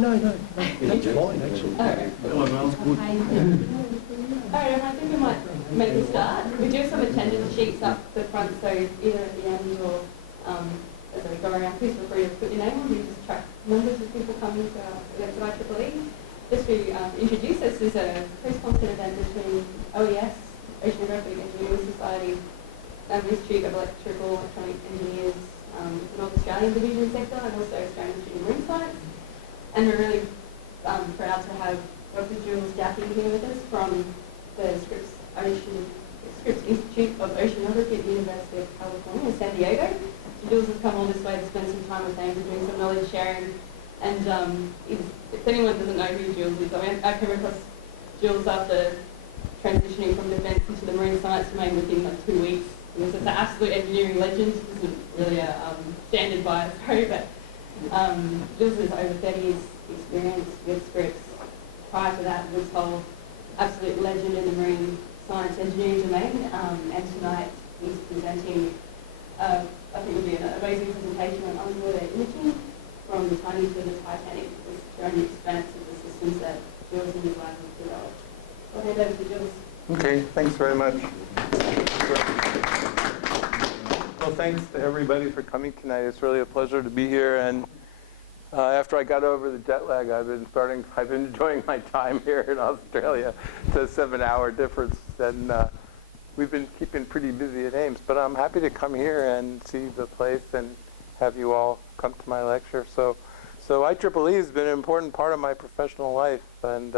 no, that's fine, actually. Alright, I think we might make a start. We do have some attendance sheets up the front, so either at the end or as we go around, please feel free to put your name on. We just track numbers of people coming to our events at IEEE. Just to introduce us, this is a co-sponsored event between OES, Oceanographic Engineering Society, and the Institute of Electrical Electronic Engineers, the North Australian Division sector, and also Australian Institute of Marine Science. And we're really proud to have Dr. Jules Jaffe here with us from the Scripps Institute of Oceanography at the University of California in San Diego. So Jules has come all this way to spend some time with them, to doing some knowledge sharing. And if anyone doesn't know who Jules is, I came across Jules after transitioning from defence into the marine science domain within like 2 weeks. He was an absolute engineering legend. This isn't really a standard bias, sorry, but Jules has over 30 years experience with Scripps. Prior to that, was whole absolute legend in the marine science engineering domain. And tonight he's presenting, I think it'll be an amazing presentation on underwater imaging from the tiny to the Titanic, just showing the expanse of the systems that Jules and his lab have developed. I'll hand over to Jules. Okay, thanks very much. Well, thanks to everybody for coming tonight. It's really a pleasure to be here. And after I got over the jet lag, I've been enjoying my time here in Australia. It's a 7-hour difference, and we've been keeping pretty busy at Ames. But I'm happy to come here and see the place and have you all come to my lecture. So IEEE has been an important part of my professional life. And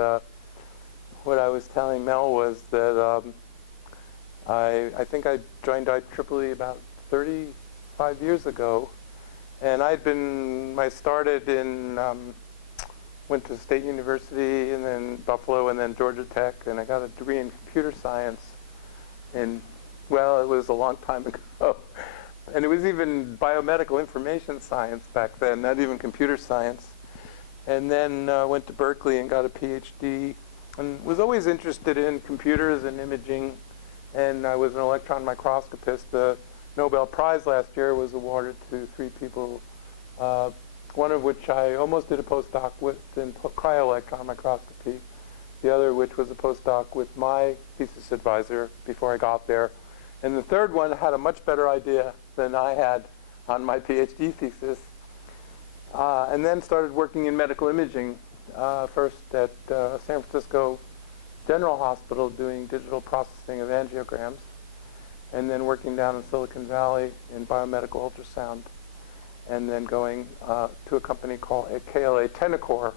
what I was telling Mel was that I think I joined IEEE about 35 years ago. And I started in, went to State University and then Buffalo and then Georgia Tech, and I got a degree in computer science well, it was a long time ago. And it was even biomedical information science back then, not even computer science. And then went to Berkeley and got a PhD, and was always interested in computers and imaging. And I was an electron microscopist. The Nobel Prize last year was awarded to 3 people, one of which I almost did a postdoc with in cryo-electron microscopy, the other which was a postdoc with my thesis advisor before I got there. And the third one had a much better idea than I had on my PhD thesis. And then started working in medical imaging, first at San Francisco General Hospital doing digital processing of angiograms, and then working down in Silicon Valley in biomedical ultrasound, and then going to a company called KLA Tencor,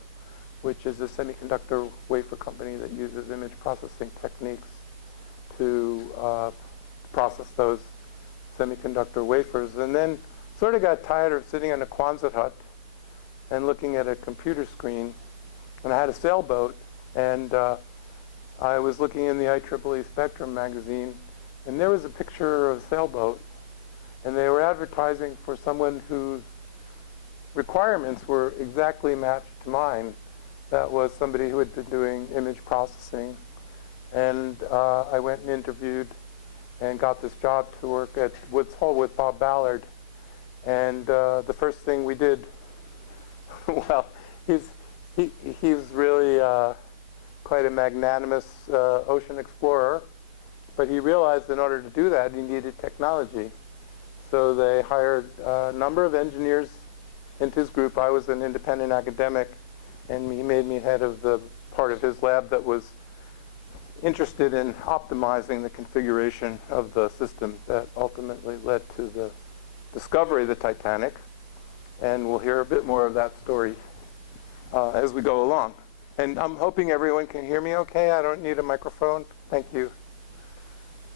which is a semiconductor wafer company that uses image processing techniques to process those semiconductor wafers. And then sort of got tired of sitting in a Quonset hut and looking at a computer screen. And I had a sailboat, and I was looking in the IEEE Spectrum magazine, and there was a picture of a sailboat, and they were advertising for someone whose requirements were exactly matched to mine. That was somebody who had been doing image processing. And I went and interviewed and got this job to work at Woods Hole with Bob Ballard. And the first thing we did, well, he's really quite a magnanimous ocean explorer, but he realized in order to do that he needed technology. So they hired a number of engineers into his group. I was an independent academic, and he made me head of the part of his lab that was interested in optimizing the configuration of the system that ultimately led to the discovery of the Titanic. And we'll hear a bit more of that story as we go along. And I'm hoping everyone can hear me okay. I don't need a microphone. Thank you.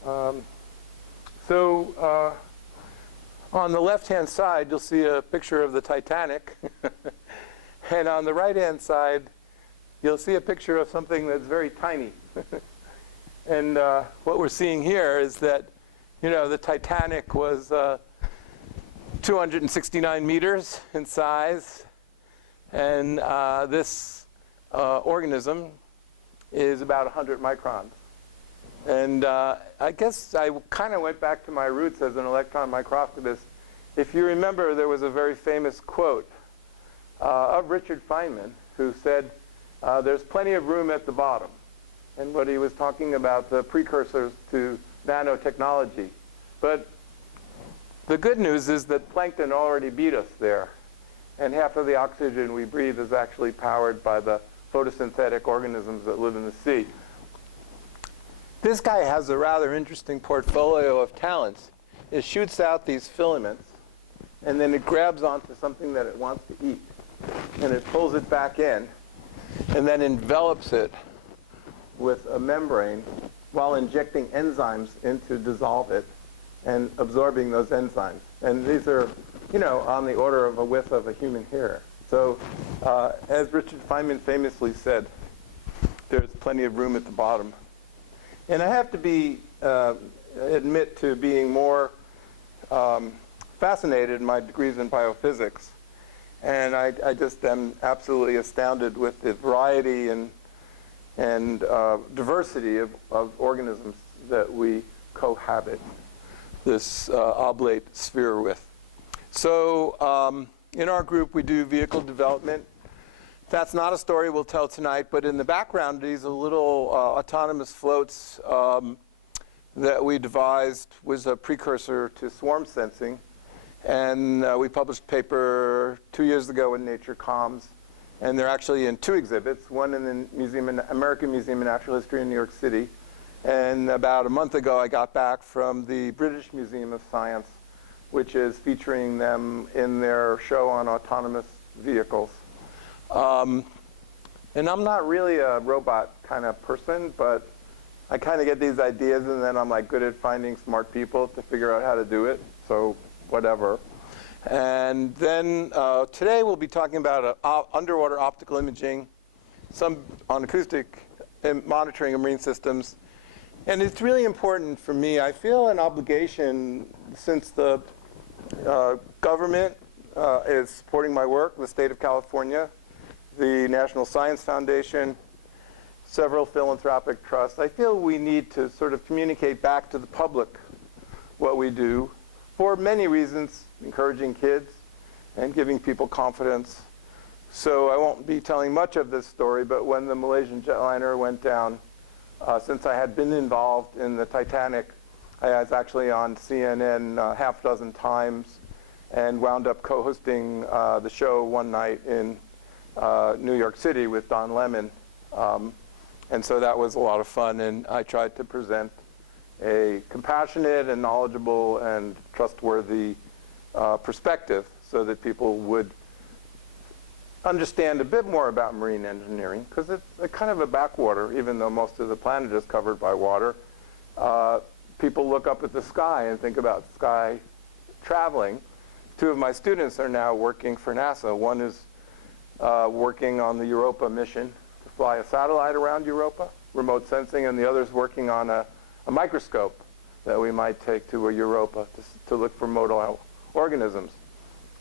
On the left-hand side, you'll see a picture of the Titanic. And on the right-hand side, you'll see a picture of something that's very tiny. And what we're seeing here is that, the Titanic was 269 meters in size. And this organism is about 100 microns. And I guess I kind of went back to my roots as an electron microscopist. If you remember, there was a very famous quote of Richard Feynman who said there's plenty of room at the bottom. And what he was talking about, the precursors to nanotechnology. But the good news is that plankton already beat us there. And half of the oxygen we breathe is actually powered by the photosynthetic organisms that live in the sea. This guy has a rather interesting portfolio of talents. It shoots out these filaments, and then it grabs onto something that it wants to eat. And it pulls it back in, and then envelops it with a membrane while injecting enzymes in to dissolve it and absorbing those enzymes. And these are, you know, on the order of a width of a human hair. So as Richard Feynman famously said, there's plenty of room at the bottom. And I have to admit to being more fascinated in my degrees in biophysics. And I just am absolutely astounded with the variety and diversity of organisms that we cohabit this oblate sphere with. So in our group, we do vehicle development. That's not a story we'll tell tonight, but in the background, these are little autonomous floats that we devised was a precursor to swarm sensing. And we published a paper 2 years ago in Nature Comms. And they're actually in 2 exhibits, one in the American Museum of Natural History in New York City. And about a month ago, I got back from the British Museum of Science, which is featuring them in their show on autonomous vehicles. And I'm not really a robot kind of person, but I kind of get these ideas, and then I'm like good at finding smart people to figure out how to do it, so whatever. And then today we'll be talking about underwater optical imaging, some on acoustic monitoring of marine systems. And it's really important for me. I feel an obligation, since the government is supporting my work, the state of California, the National Science Foundation, several philanthropic trusts. I feel we need to sort of communicate back to the public what we do for many reasons, encouraging kids and giving people confidence. So I won't be telling much of this story, but when the Malaysian jetliner went down, since I had been involved in the Titanic, I was actually on CNN half a dozen times and wound up co-hosting the show one night in New York City with Don Lemon. And so that was a lot of fun, and I tried to present a compassionate and knowledgeable and trustworthy perspective so that people would understand a bit more about marine engineering, because it's a kind of a backwater, even though most of the planet is covered by water. People look up at the sky and think about sky traveling. 2 of my students are now working for NASA. One is working on the Europa mission to fly a satellite around Europa, remote sensing, and the other is working on a microscope that we might take to a Europa to look for motile organisms.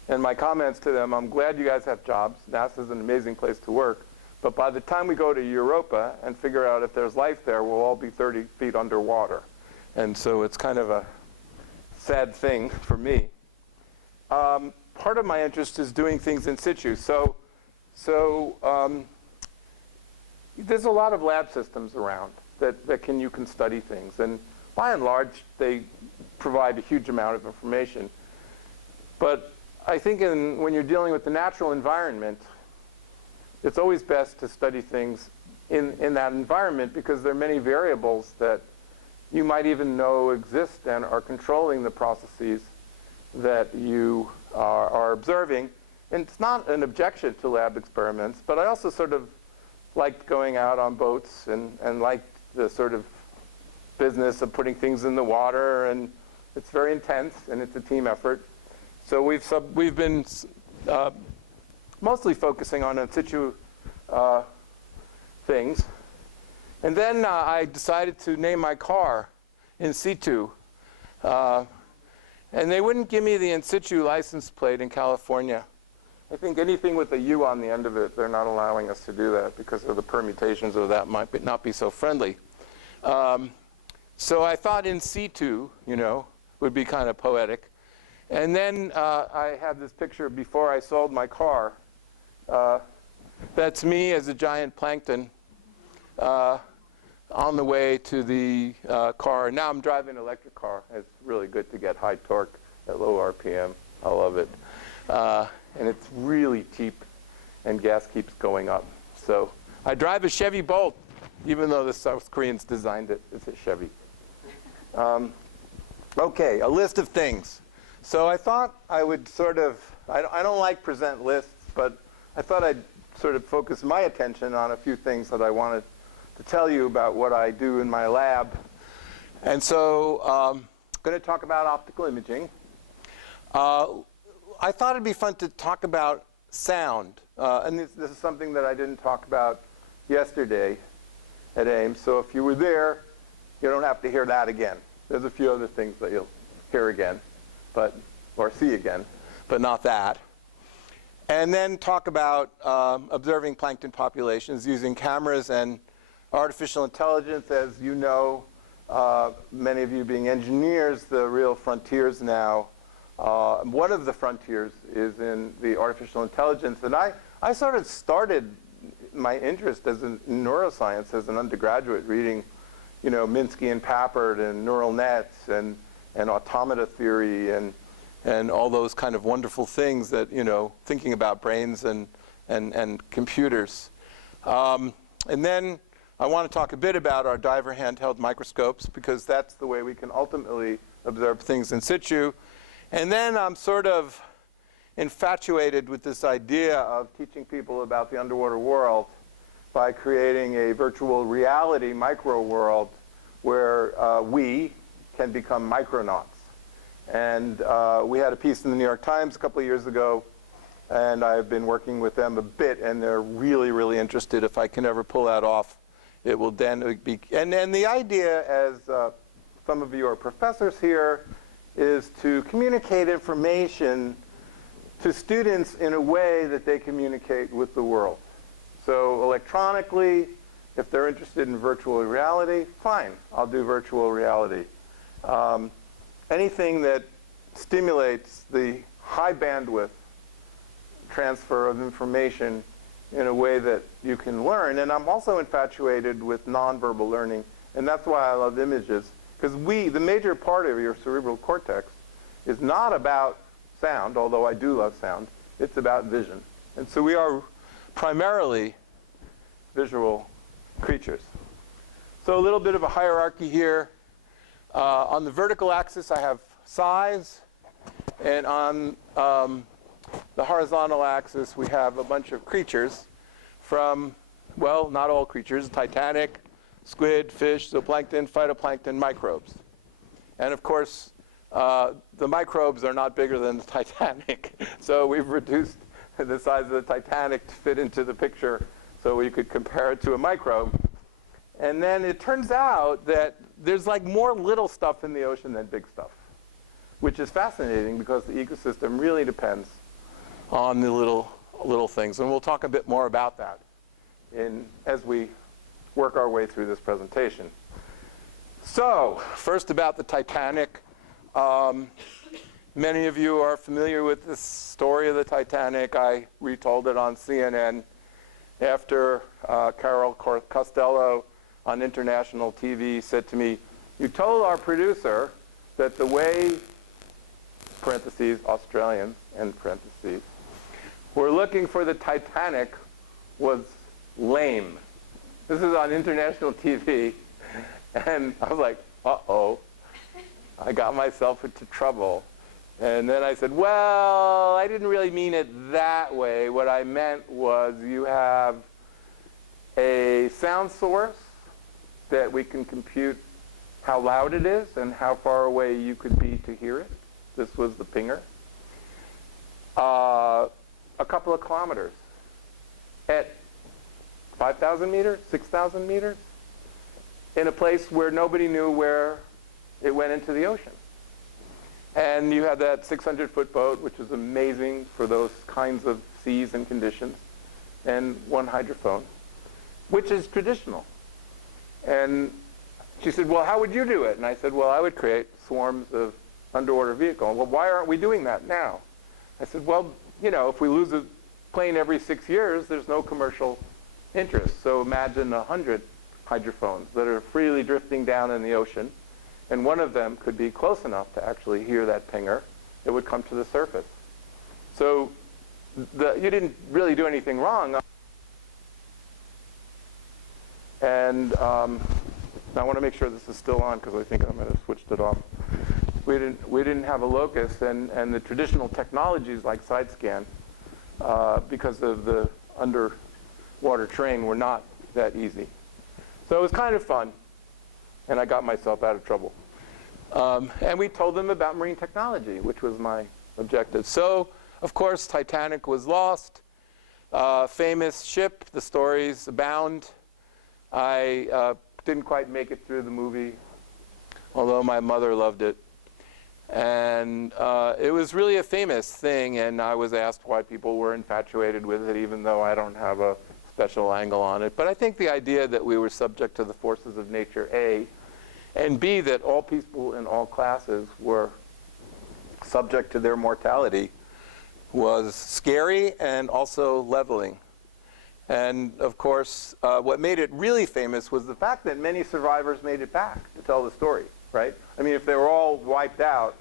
And my comments to them, I'm glad you guys have jobs. NASA's an amazing place to work. But by the time we go to Europa and figure out if there's life there, we'll all be 30 feet underwater. And so it's kind of a sad thing for me. Part of my interest is doing things in situ. So there's a lot of lab systems around that you can study things. And by and large, they provide a huge amount of information. But I think when you're dealing with the natural environment, it's always best to study things in that environment, because there are many variables that you might even know exist and are controlling the processes that you are observing. And it's not an objection to lab experiments, but I also sort of liked going out on boats and liked the sort of business of putting things in the water, and it's very intense and it's a team effort. So we've been mostly focusing on in situ things. And then I decided to name my car in situ. And they wouldn't give me the in situ license plate in California. I think anything with a U on the end of it, they're not allowing us to do that because of the permutations of that might not be so friendly. So I thought in situ, would be kind of poetic. And then I had this picture before I sold my car. that's me as a giant plankton on the way to the car. Now I'm driving an electric car. It's really good to get high torque at low RPM. I love it. And it's really cheap, and gas keeps going up. So I drive a Chevy Bolt, even though the South Koreans designed it. It's a Chevy. Okay, a list of things. So I thought I would sort of, I don't like present lists, but I thought I'd sort of focus my attention on a few things that I wanted to tell you about what I do in my lab. And so I'm going to talk about optical imaging. I thought it'd be fun to talk about sound. And this is something that I didn't talk about yesterday at AIM. So if you were there, you don't have to hear that again. There's a few other things that you'll hear again, or see again, but not that. And then talk about observing plankton populations using cameras and artificial intelligence. As you know, many of you being engineers, the real frontiers now, one of the frontiers is in the artificial intelligence. And I sort of started my interest in neuroscience as an undergraduate, reading, you know, Minsky and Papert and neural nets and automata theory and all those kind of wonderful things that, you know, thinking about brains and computers. And then I want to talk a bit about our diver handheld microscopes, because that's the way we can ultimately observe things in situ. And then I'm sort of infatuated with this idea of teaching people about the underwater world by creating a virtual reality micro world where we can become micronauts. And we had a piece in the New York Times a couple of years ago, and I've been working with them a bit, and they're really, really interested. If I can ever pull that off, it will then be. And the idea, as some of you are professors here, is to communicate information to students in a way that they communicate with the world. So electronically, if they're interested in virtual reality, fine, I'll do virtual reality. Anything that stimulates the high bandwidth transfer of information in a way that you can learn. And I'm also infatuated with nonverbal learning, and that's why I love images. Because the major part of your cerebral cortex is not about sound, although I do love sound. It's about vision. And so we are primarily visual creatures. So a little bit of a hierarchy here. On the vertical axis, I have size. And on the horizontal axis, we have a bunch of creatures from, well, not all creatures, Titanic, squid, fish, zooplankton, phytoplankton, microbes. And of course, the microbes are not bigger than the Titanic. So we've reduced the size of the Titanic to fit into the picture so we could compare it to a microbe. And then it turns out that there's like more little stuff in the ocean than big stuff, which is fascinating because the ecosystem really depends on the little things. And we'll talk a bit more about that as we work our way through this presentation. So, first about the Titanic. Many of you are familiar with the story of the Titanic. I retold it on CNN after Carol Costello on international TV said to me, "You told our producer that the way," parentheses, Australian, end parentheses, "we're looking for the Titanic was lame." This is on international TV. And I was like, uh-oh, I got myself into trouble. And then I said, well, I didn't really mean it that way. What I meant was you have a sound source that we can compute how loud it is and how far away you could be to hear it. This was the pinger. A couple of kilometers at 5,000 meters, 6,000 meters, in a place where nobody knew where it went into the ocean. And you had that 600-foot boat, which is amazing for those kinds of seas and conditions, and one hydrophone, which is traditional. And she said, well, how would you do it? And I said, well, I would create swarms of underwater vehicles. Well, why aren't we doing that now? I said, well, you know, if we lose a plane every 6 years, there's no commercial interest. So imagine 100 hydrophones that are freely drifting down in the ocean, and one of them could be close enough to actually hear that pinger. It would come to the surface. So you didn't really do anything wrong. And I want to make sure this is still on because I think I might have switched it off. We didn't have a locus, and the traditional technologies like side scan, because of the underwater terrain, were not that easy. So it was kind of fun, and I got myself out of trouble. And we told them about marine technology, which was my objective. So, of course, Titanic was lost. Famous ship, the stories abound. I didn't quite make it through the movie, although my mother loved it. And it was really a famous thing, and I was asked why people were infatuated with it, even though I don't have a special angle on it. But I think the idea that we were subject to the forces of nature, A, and B, that all people in all classes were subject to their mortality, was scary and also leveling. And of course, what made it really famous was the fact that many survivors made it back to tell the story, right? I mean, if they were all wiped out,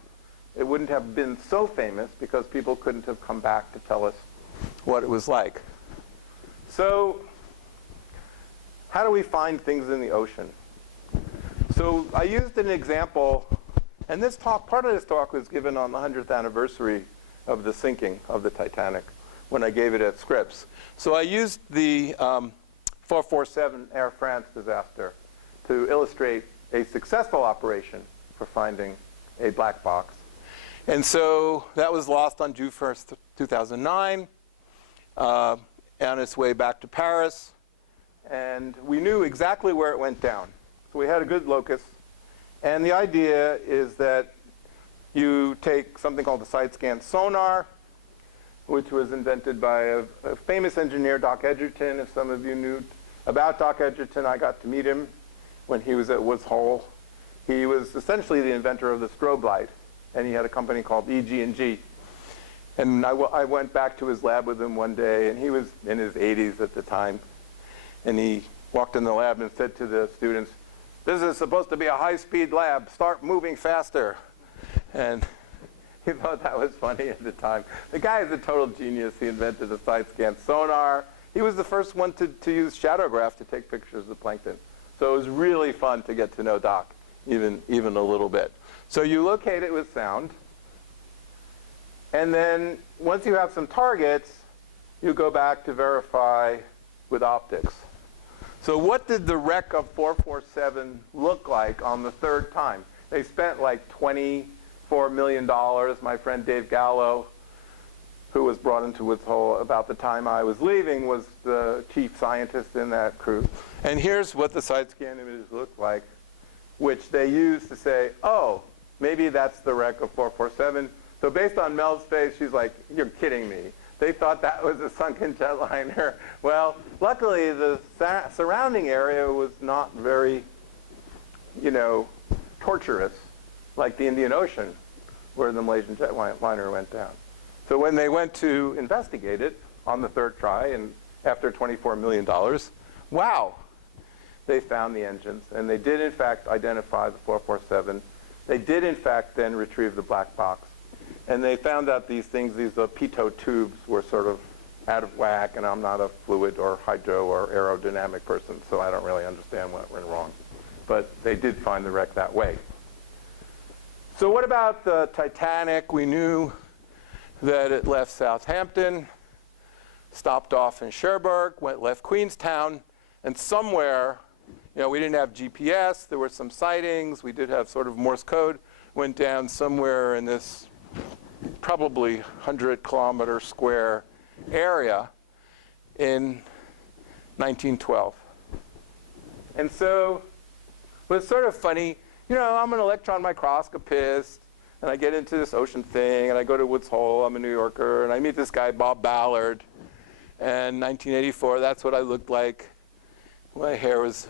it wouldn't have been so famous because people couldn't have come back to tell us what it was like. So, how do we find things in the ocean? So I used an example, and this talk, part of this talk was given on the 100th anniversary of the sinking of the Titanic when I gave it at Scripps. So I used the 447 Air France disaster to illustrate a successful operation for finding a black box. And so that was lost on June 1st, 2009, on its way back to Paris. And we knew exactly where it went down. So we had a good locus. And the idea is that you take something called the side scan sonar, which was invented by a famous engineer, Doc Edgerton. If some of you knew about Doc Edgerton, I got to meet him when he was at Woods Hole. He was essentially the inventor of the strobe light, and he had a company called EG&G. And I went back to his lab with him one day, and he was in his 80s at the time. And he walked in the lab and said to the students, "This is supposed to be a high-speed lab. Start moving faster." And he thought that was funny at the time. The guy is a total genius. He invented the side scan sonar. He was the first one to use shadowgraph to take pictures of plankton. So it was really fun to get to know Doc, even a little bit. So you locate it with sound. And then once you have some targets, you go back to verify with optics. So what did the wreck of 447 look like on the third time? They spent like $24 million. My friend Dave Gallo, who was brought into Woods Hole about the time I was leaving, was the chief scientist in that crew. And here's what the side scan images look like, which they used to say, oh, maybe that's the wreck of 447. So based on Mel's face, she's like, you're kidding me. They thought that was a sunken jetliner. Well, luckily, the surrounding area was not very, torturous, like the Indian Ocean, where the Malaysian jetliner went down. So when they went to investigate it on the third try, and after $24 million, wow, they found the engines. And they did, in fact, identify the 447. They did, in fact, then retrieve the black box. And they found out these things, these pitot tubes, were sort of out of whack, and I'm not a fluid or hydro or aerodynamic person, so I don't really understand what went wrong. But they did find the wreck that way. So what about the Titanic? We knew that it left Southampton, stopped off in Cherbourg, left Queenstown, and somewhere, we didn't have GPS, there were some sightings, we did have sort of Morse code, went down somewhere in this probably 100-kilometer square area in 1912. And so it was sort of funny. I'm an electron microscopist, and I get into this ocean thing, and I go to Woods Hole. I'm a New Yorker, and I meet this guy, Bob Ballard. And 1984, that's what I looked like. It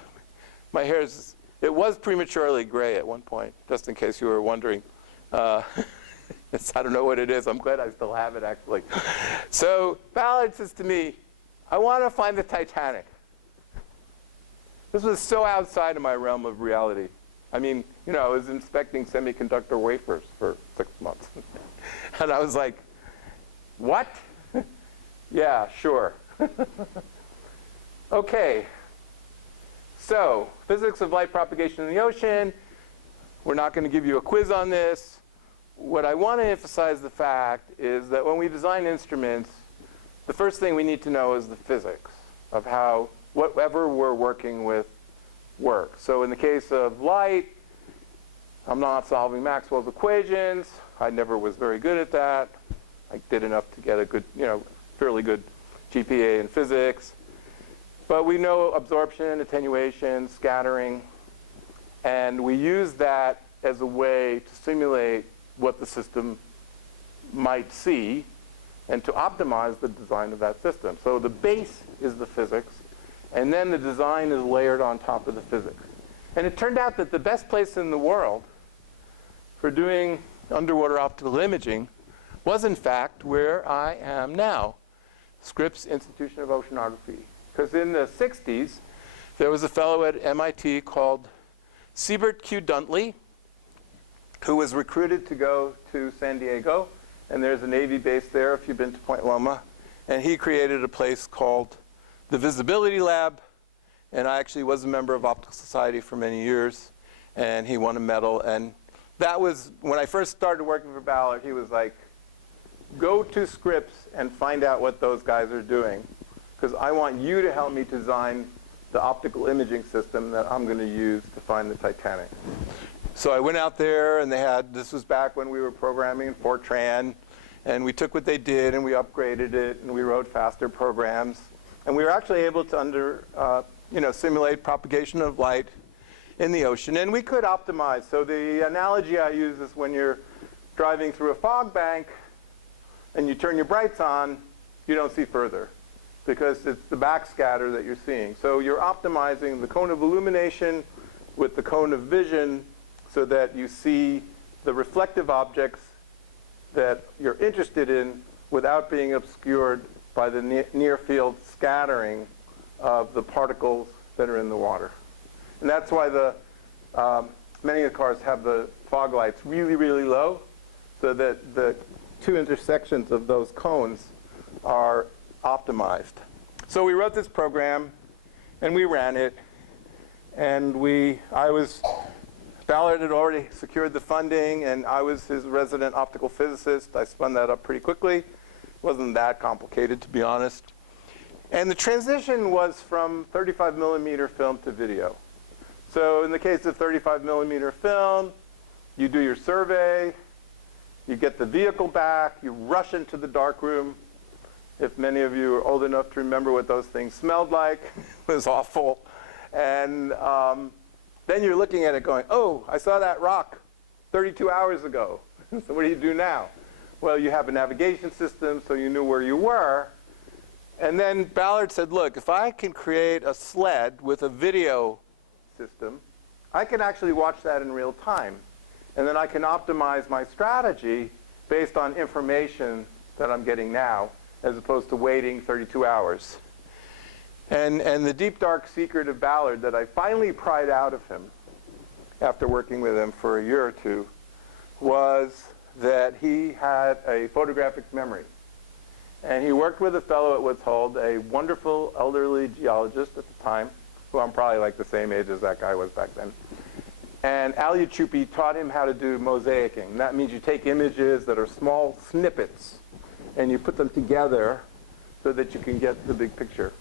was prematurely gray at one point, just in case you were wondering. I don't know what it is. I'm glad I still have it, actually. So Ballard says to me, I want to find the Titanic. This was so outside of my realm of reality. I mean, you know, I was inspecting semiconductor wafers for 6 months. And I was like, what? Yeah, sure. Okay. So, physics of light propagation in the ocean. We're not going to give you a quiz on this. What I want to emphasize the fact is that when we design instruments, the first thing we need to know is the physics of how whatever we're working with works. So in the case of light, I'm not solving Maxwell's equations. I never was very good at that. I did enough to get a good, you know, fairly good GPA in physics. But we know absorption, attenuation, scattering, and we use that as a way to simulate what the system might see and to optimize the design of that system. So the base is the physics, and then the design is layered on top of the physics. And it turned out that the best place in the world for doing underwater optical imaging was, in fact, where I am now, Scripps Institution of Oceanography. Because in the 60s, there was a fellow at MIT called Siebert Q. Duntley, who was recruited to go to San Diego. And there's a Navy base there if you've been to Point Loma. And he created a place called the Visibility Lab. And I actually was a member of Optical Society for many years. And he won a medal. And that was, when I first started working for Ballard, he was like, go to Scripps and find out what those guys are doing. Because I want you to help me design the optical imaging system that I'm going to use to find the Titanic. So I went out there, and they had, this was back when we were programming in Fortran, and we took what they did, and we upgraded it, and we wrote faster programs. And we were actually able to simulate propagation of light in the ocean. And we could optimize. So the analogy I use is when you're driving through a fog bank, and you turn your brights on, you don't see further, because it's the backscatter that you're seeing. So you're optimizing the cone of illumination with the cone of vision so that you see the reflective objects that you're interested in without being obscured by the near-field scattering of the particles that are in the water. And that's why many of the cars have the fog lights really, really low, so that the two intersections of those cones are optimized. So we wrote this program, and we ran it, and Ballard had already secured the funding, and I was his resident optical physicist. I spun that up pretty quickly. It wasn't that complicated, to be honest. And the transition was from 35 millimeter film to video. So in the case of 35 millimeter film, you do your survey, you get the vehicle back, you rush into the darkroom. If many of you are old enough to remember what those things smelled like, it was awful. And then you're looking at it going, oh, I saw that rock 32 hours ago. So what do you do now? Well, you have a navigation system, so you knew where you were. And then Ballard said, look, if I can create a sled with a video system, I can actually watch that in real time. And then I can optimize my strategy based on information that I'm getting now, as opposed to waiting 32 hours. And the deep, dark secret of Ballard that I finally pried out of him after working with him for a year or two was that he had a photographic memory. And he worked with a fellow at Woods Hole, a wonderful elderly geologist at the time, who I'm probably like the same age as that guy was back then. And IEEE taught him how to do mosaicing. That means you take images that are small snippets, and you put them together so that you can get the big picture.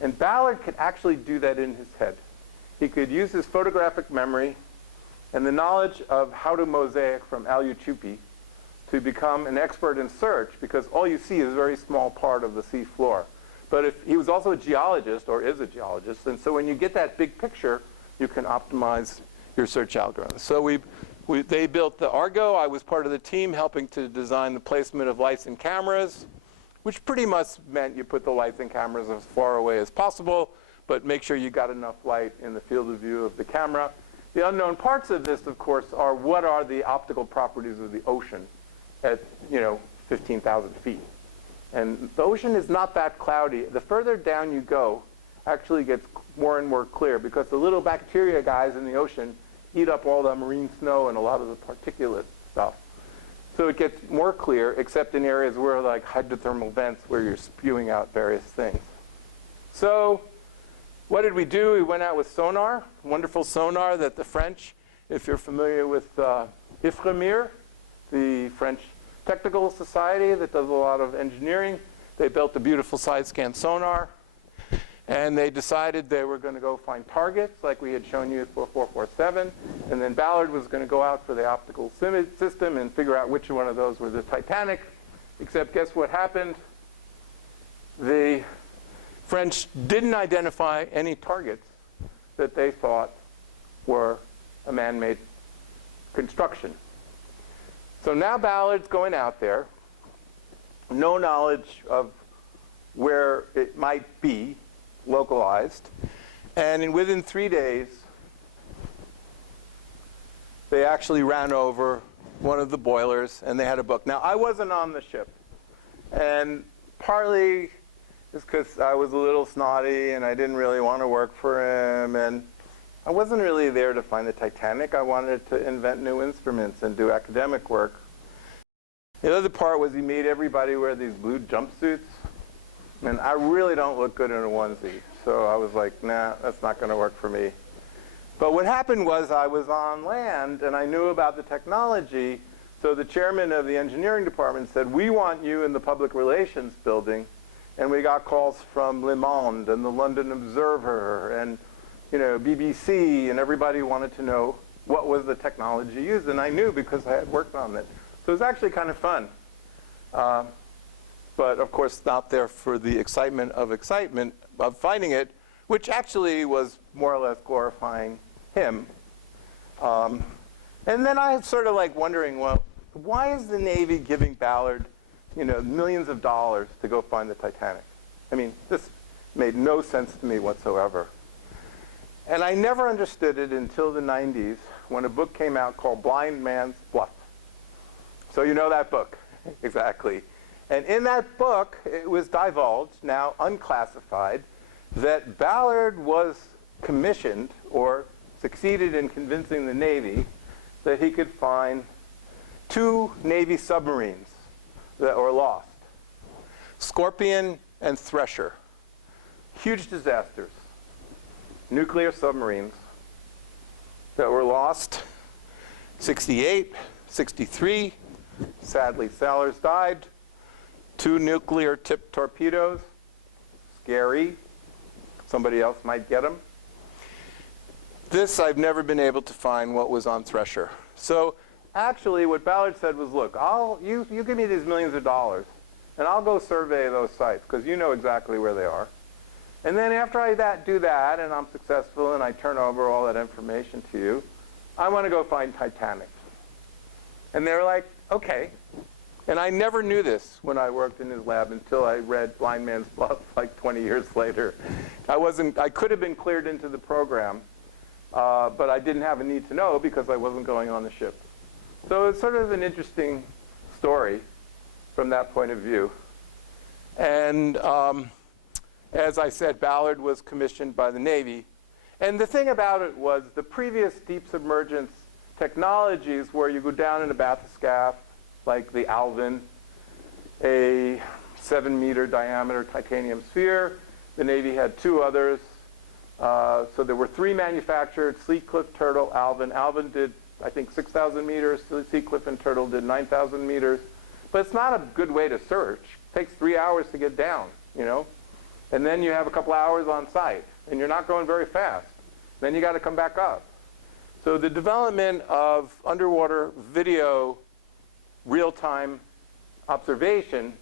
And Ballard could actually do that in his head. He could use his photographic memory and the knowledge of how to mosaic from IEEE to become an expert in search, because all you see is a very small part of the sea floor. But if he was also a geologist, or is a geologist, and so when you get that big picture, you can optimize your search algorithm. So they built the Argo. I was part of the team helping to design the placement of lights and cameras, which pretty much meant you put the lights and cameras as far away as possible, but make sure you got enough light in the field of view of the camera. The unknown parts of this, of course, are what are the optical properties of the ocean. at, 15,000 feet. And the ocean is not that cloudy. The further down you go, actually gets more and more clear because the little bacteria guys in the ocean eat up all the marine snow and a lot of the particulate stuff. So it gets more clear, except in areas where like hydrothermal vents where you're spewing out various things. So what did we do? We went out with sonar, wonderful sonar that the French, if you're familiar with IFREMER, the French Technical Society that does a lot of engineering, they built a beautiful side-scan sonar. And they decided they were going to go find targets like we had shown you for 447. And then Ballard was going to go out for the optical system and figure out which one of those were the Titanic. Except guess what happened? The French didn't identify any targets that they thought were a man-made construction. So now Ballard's going out there, no knowledge of where it might be localized, and within 3 days they actually ran over one of the boilers and they had a book. Now I wasn't on the ship, and partly it's because I was a little snotty and I didn't really want to work for him, and I wasn't really there to find the Titanic. I wanted to invent new instruments and do academic work. The other part was he made everybody wear these blue jumpsuits. And I really don't look good in a onesie. So I was like, nah, that's not going to work for me. But what happened was I was on land and I knew about the technology. So the chairman of the engineering department said, we want you in the public relations building. And we got calls from Le Monde and the London Observer and BBC, and everybody wanted to know what was the technology used. And I knew because I had worked on it. So it was actually kind of fun. But of course not there for the excitement of finding it, which actually was more or less glorifying him. And then I was sort of like wondering, well, why is the Navy giving Ballard, millions of dollars to go find the Titanic? I mean, this made no sense to me whatsoever. And I never understood it until the 90s when a book came out called Blind Man's Bluff. So you know that book, exactly. And in that book, it was divulged, now unclassified, that Ballard was commissioned or succeeded in convincing the Navy that he could find 2 Navy submarines that were lost. Scorpion and Thresher. Huge disasters. Nuclear submarines that were lost. 68, 63. Sadly, sailors died. 2 nuclear-tipped torpedoes. Scary. Somebody else might get them. This, I've never been able to find what was on Thresher. So actually, what Ballard said was, look, you give me these millions of dollars, and I'll go survey those sites, because you know exactly where they are. And then after I do that, and I'm successful, and I turn over all that information to you, I want to go find Titanic. And they're like, okay. And I never knew this when I worked in his lab until I read Blind Man's Bluff like 20 years later. I could have been cleared into the program, but I didn't have a need to know because I wasn't going on the ship. So it's sort of an interesting story from that point of view. And as I said, Ballard was commissioned by the Navy. And the thing about it was the previous deep submergence technologies where you go down in a bathyscaphe, like the Alvin, a 7-meter diameter titanium sphere. The Navy had 2 others. So there were 3 manufactured, Seacliff, Turtle, Alvin. Alvin did, I think, 6,000 meters. Seacliff and Turtle did 9,000 meters. But it's not a good way to search. It takes 3 hours to get down, And then you have a couple hours on site, and you're not going very fast. Then you got to come back up. So the development of underwater video real-time observation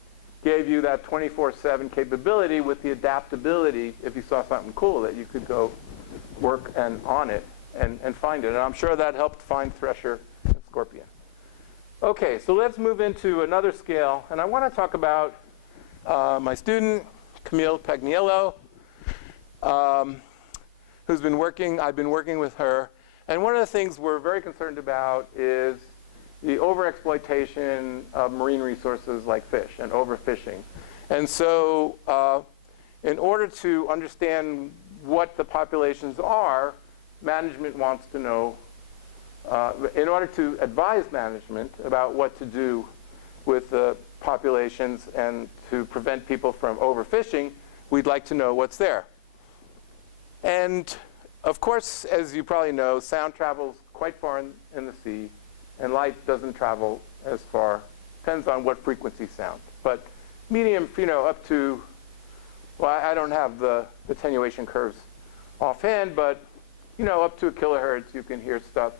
gave you that 24/7 capability with the adaptability, if you saw something cool, that you could go work on it and find it. And I'm sure that helped find Thresher and Scorpion. Okay, so let's move into another scale. And I want to talk about my student, Camille Pagniello, I've been working with her. And one of the things we're very concerned about is the overexploitation of marine resources like fish and overfishing. And so in order to understand what the populations are, management wants to know, in order to advise management about what to do with the populations and to prevent people from overfishing, we'd like to know what's there. And of course, as you probably know, sound travels quite far in the sea, and light doesn't travel as far. Depends on what frequency sound. But medium, up to, well, I don't have the attenuation curves offhand, but up to a kilohertz, you can hear stuff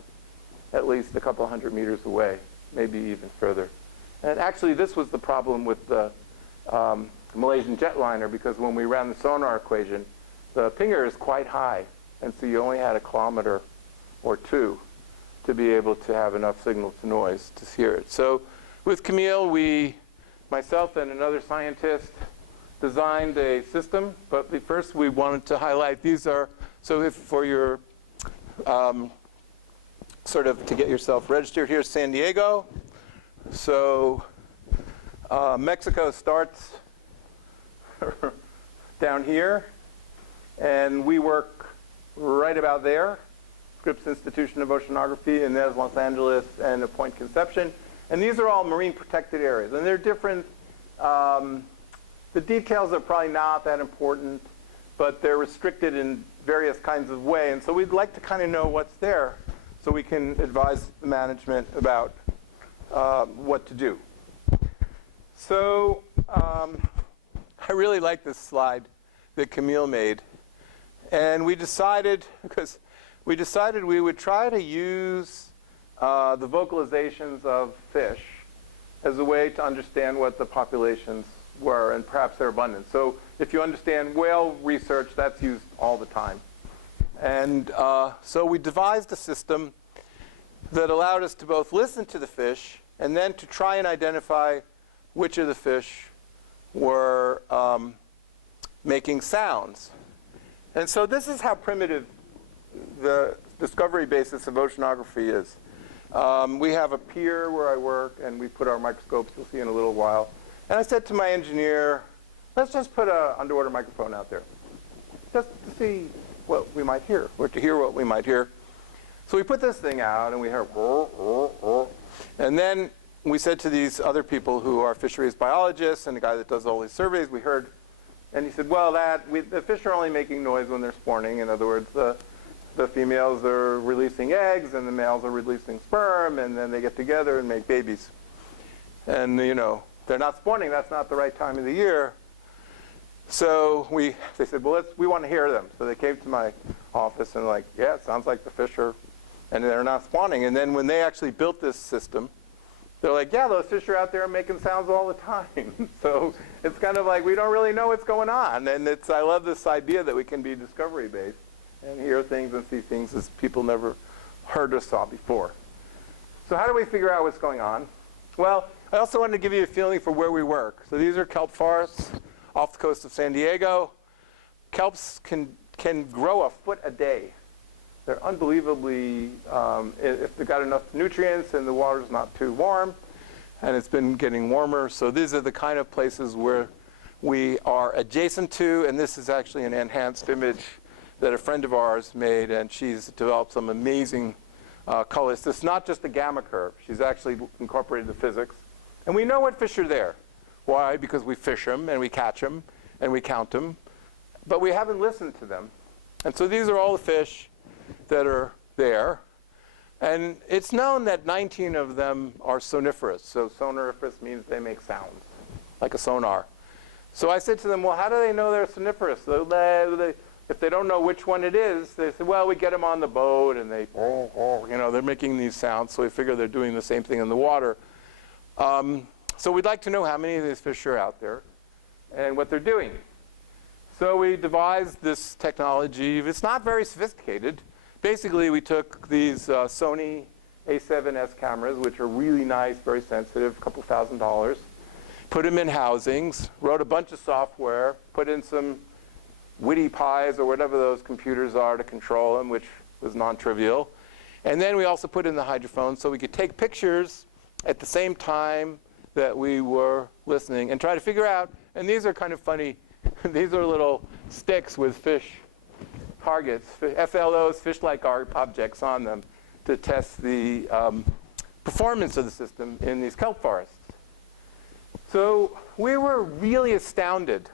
at least a couple hundred meters away, maybe even further. And actually, this was the problem with the Malaysian jetliner, because when we ran the sonar equation, the pinger is quite high, and so you only had a kilometer or two to be able to have enough signal to noise to hear it. So with Camille, myself and another scientist, designed a system, but first we wanted to highlight, these are, so if for your, sort of to get yourself registered, here's San Diego. So Mexico starts down here, and we work right about there. Scripps Institution of Oceanography, and there's Los Angeles and Point Conception. And these are all marine protected areas. And they're different. The details are probably not that important, but they're restricted in various kinds of ways. And so we'd like to kind of know what's there so we can advise the management about what to do. So I really like this slide that Camille made. And we decided, we would try to use the vocalizations of fish as a way to understand what the populations were and perhaps their abundance. So if you understand whale research, that's used all the time. And so we devised a system that allowed us to both listen to the fish and then to try and identify which of the fish were making sounds. And so this is how primitive the discovery basis of oceanography is. We have a pier where I work, and we put our microscopes, you'll see in a little while. And I said to my engineer, let's just put an underwater microphone out there, just to see what we might hear, or to hear what we might hear. So we put this thing out, and we heard, and then we said to these other people who are fisheries biologists and the guy that does all these surveys, we heard, and he said, well, the fish are only making noise when they're spawning. In other words, the females are releasing eggs, and the males are releasing sperm, and then they get together and make babies. And, they're not spawning. That's not the right time of the year. So they said, well, we want to hear them. So they came to my office and like, yeah, it sounds like the fish are, and they're not spawning. And then when they actually built this system, they're like, yeah, those fish are out there making sounds all the time. So it's kind of like we don't really know what's going on. And I love this idea that we can be discovery-based and hear things and see things as people never heard or saw before. So how do we figure out what's going on? Well, I also wanted to give you a feeling for where we work. So these are kelp forests off the coast of San Diego. Kelps can grow a foot a day. They're unbelievably, if they've got enough nutrients and the water's not too warm, and it's been getting warmer. So these are the kind of places where we are adjacent to, and this is actually an enhanced image that a friend of ours made, and she's developed some amazing colors. This is not just a gamma curve. She's actually incorporated the physics. And we know what fish are there. Why? Because we fish them, and we catch them, and we count them. But we haven't listened to them. And so these are all the fish that are there. And it's known that 19 of them are soniferous. So sonoriferous means they make sounds, like a sonar. So I said to them, well, how do they know they're soniferous? So if they don't know which one it is, they say, well, we get them on the boat, and they're making these sounds. So we figure they're doing the same thing in the water. So we'd like to know how many of these fish are out there and what they're doing. So we devised this technology. It's not very sophisticated. Basically, we took these Sony A7S cameras, which are really nice, very sensitive, a couple $1,000s, put them in housings, wrote a bunch of software, put in some Witty Pies or whatever those computers are to control them, which was non-trivial. And then we also put in the hydrophone so we could take pictures at the same time that we were listening and try to figure out, and these are kind of funny, these are little sticks with fish targets, FLOs, fish-like objects on them to test the performance of the system in these kelp forests. So we were really astounded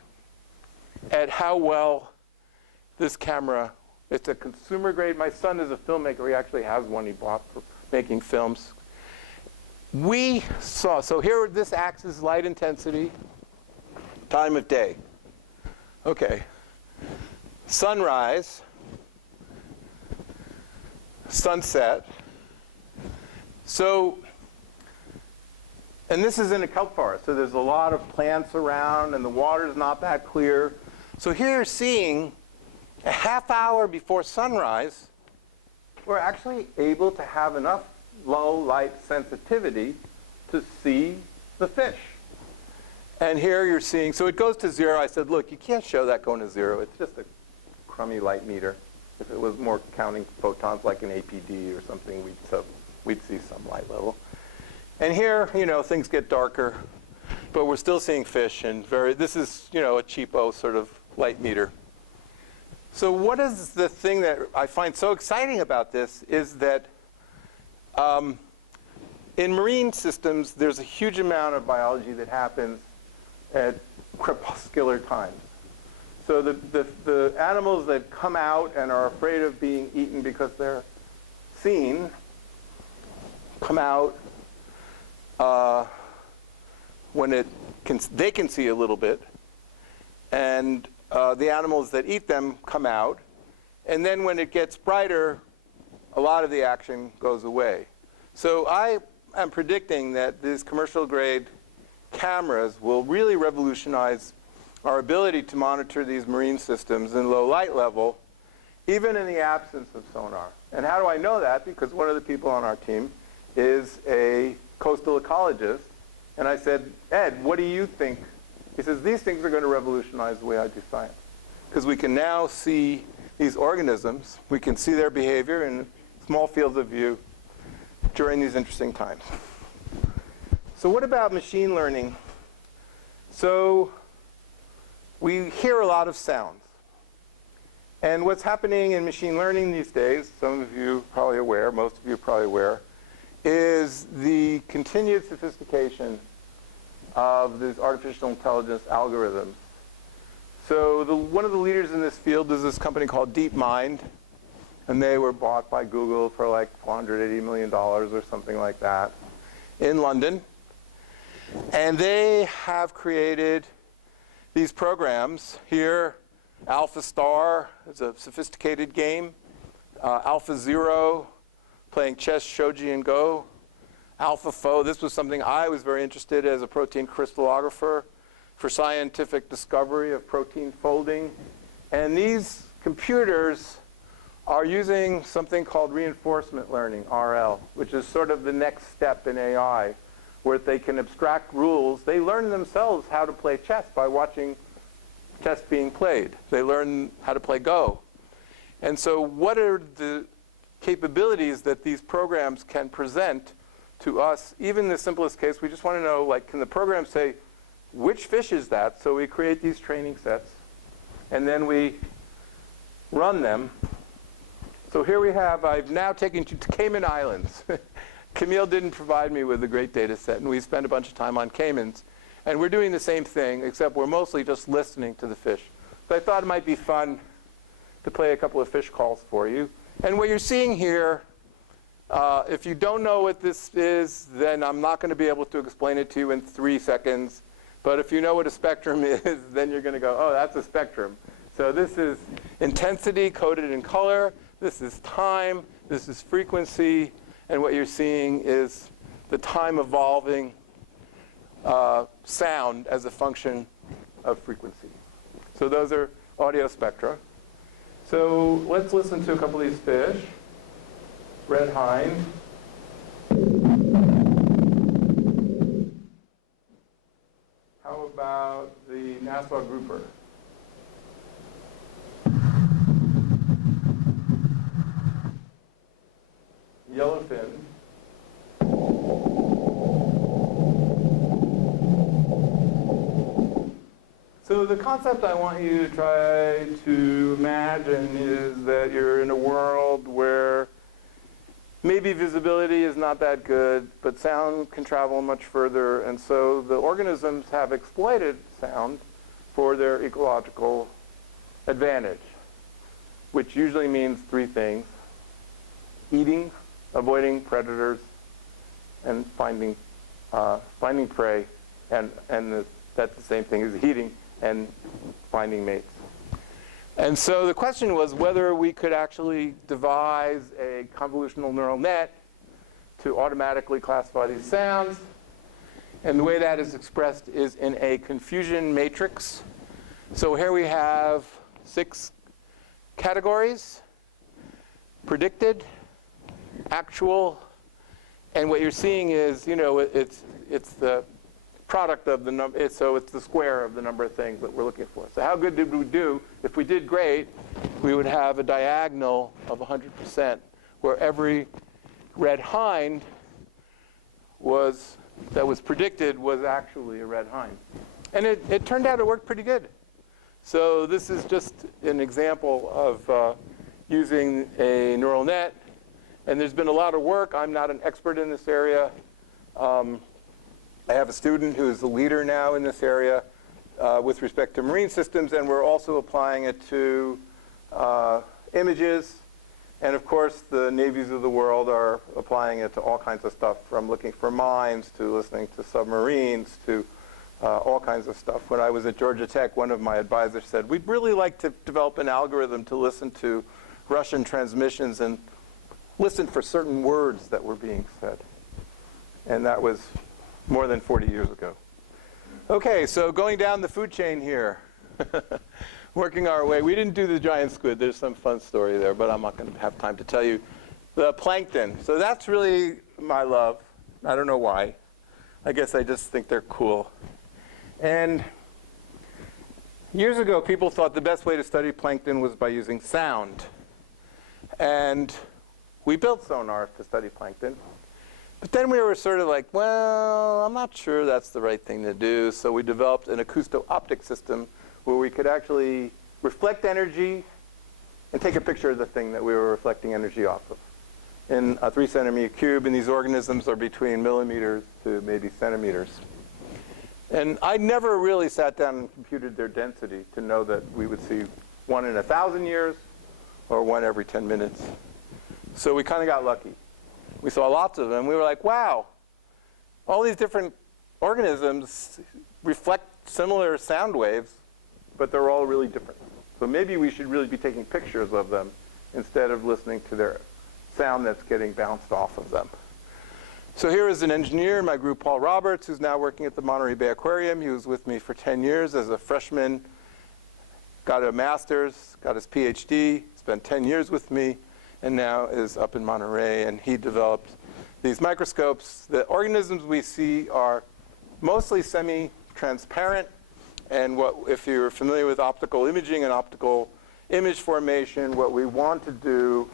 at how well this camera, it's a consumer grade. My son is a filmmaker. He actually has one he bought for making films. We saw, so here this axis is light intensity, time of day. Okay. Sunrise, sunset. So, and this is in a kelp forest, so there's a lot of plants around and the water's not that clear. So here you're seeing a half hour before sunrise, we're actually able to have enough low light sensitivity to see the fish. And here you're seeing, so it goes to 0. I said, look, you can't show that going to 0. It's just a crummy light meter. If it was more counting photons like an APD or something, we'd see some light level. And here, you know, things get darker, but we're still seeing fish. And this is, you know, a cheapo sort of light meter. So what is the thing that I find so exciting about this is that in marine systems, there's a huge amount of biology that happens at crepuscular times. So the animals that come out and are afraid of being eaten because they're seen come out when they can see a little bit, and the animals that eat them come out, and then when it gets brighter, a lot of the action goes away. So I am predicting that these commercial grade cameras will really revolutionize our ability to monitor these marine systems in low light level, even in the absence of sonar. And how do I know that? Because one of the people on our team is a coastal ecologist. And I said, Ed, what do you think? He says, these things are going to revolutionize the way I do science. Because we can now see these organisms. We can see their behavior in small fields of view during these interesting times. So what about machine learning? So we hear a lot of sounds. And what's happening in machine learning these days, some of you are probably aware, most of you are probably aware, is the continued sophistication of these artificial intelligence algorithms. So one of the leaders in this field is this company called DeepMind, and they were bought by Google for like $480 million or something like that in London. And they have created these programs here. Alpha Star is a sophisticated game. Alpha Zero, playing chess, shogi, and go. AlphaFo, this was something I was very interested in as a protein crystallographer for scientific discovery of protein folding. And these computers are using something called reinforcement learning, RL, which is sort of the next step in AI, where they can abstract rules. They learn themselves how to play chess by watching chess being played. They learn how to play Go. And so what are the capabilities that these programs can present to us? Even in the simplest case, we just want to know, like, can the program say, which fish is that? So we create these training sets, and then we run them. So here we have, I've now taken you to Cayman Islands. Camille didn't provide me with a great data set, and we spent a bunch of time on Caymans. And we're doing the same thing, except we're mostly just listening to the fish. So I thought it might be fun to play a couple of fish calls for you. And what you're seeing here, if you don't know what this is, then I'm not going to be able to explain it to you in 3 seconds. But if you know what a spectrum is, then you're going to go, oh, that's a spectrum. So this is intensity coded in color. This is time. This is frequency. And what you're seeing is the time evolving sound as a function of frequency. So those are audio spectra. So let's listen to a couple of these fish. Red hind. How about the Nassau grouper? Yellowfin. So the concept I want you to try to imagine is that you're in a world where maybe visibility is not that good, but sound can travel much further, and so the organisms have exploited sound for their ecological advantage, which usually means three things: eating, avoiding predators, and finding prey, and that's the same thing as eating and finding mates. And so the question was whether we could actually devise a convolutional neural net to automatically classify these sounds. And the way that is expressed is in a confusion matrix. So here we have 6 categories: predicted, actual, and what you're seeing is, it's the product of the number, so it's the square of the number of things that we're looking for. So how good did we do? If we did great, we would have a diagonal of 100%, where every red hind that was predicted was actually a red hind. And it turned out it worked pretty good. So this is just an example of using a neural net. And there's been a lot of work. I'm not an expert in this area. I have a student who is the leader now in this area with respect to marine systems, and we're also applying it to images. And of course, the navies of the world are applying it to all kinds of stuff, from looking for mines to listening to submarines to all kinds of stuff. When I was at Georgia Tech, one of my advisors said, we'd really like to develop an algorithm to listen to Russian transmissions and listen for certain words that were being said. And that was more than 40 years ago. Okay, so going down the food chain here, working our way. We didn't do the giant squid. There's some fun story there, but I'm not going to have time to tell you. The plankton. So that's really my love. I don't know why. I guess I just think they're cool. And years ago, people thought the best way to study plankton was by using sound. And we built sonars to study plankton. But then we were sort of like, well, I'm not sure that's the right thing to do. So we developed an acousto-optic system where we could actually reflect energy and take a picture of the thing that we were reflecting energy off of in a 3-centimeter cube. And these organisms are between millimeters to maybe centimeters. And I never really sat down and computed their density to know that we would see 1 in 1,000 years or 1 every 10 minutes. So we kind of got lucky. We saw lots of them. We were like, wow, all these different organisms reflect similar sound waves, but they're all really different. So maybe we should really be taking pictures of them instead of listening to their sound that's getting bounced off of them. So here is an engineer in my group, Paul Roberts, who's now working at the Monterey Bay Aquarium. He was with me for 10 years as a freshman, got a master's, got his PhD, spent 10 years with me, and now is up in Monterey, and he developed these microscopes. The organisms we see are mostly semi-transparent, and if you're familiar with optical imaging and optical image formation, what we want to do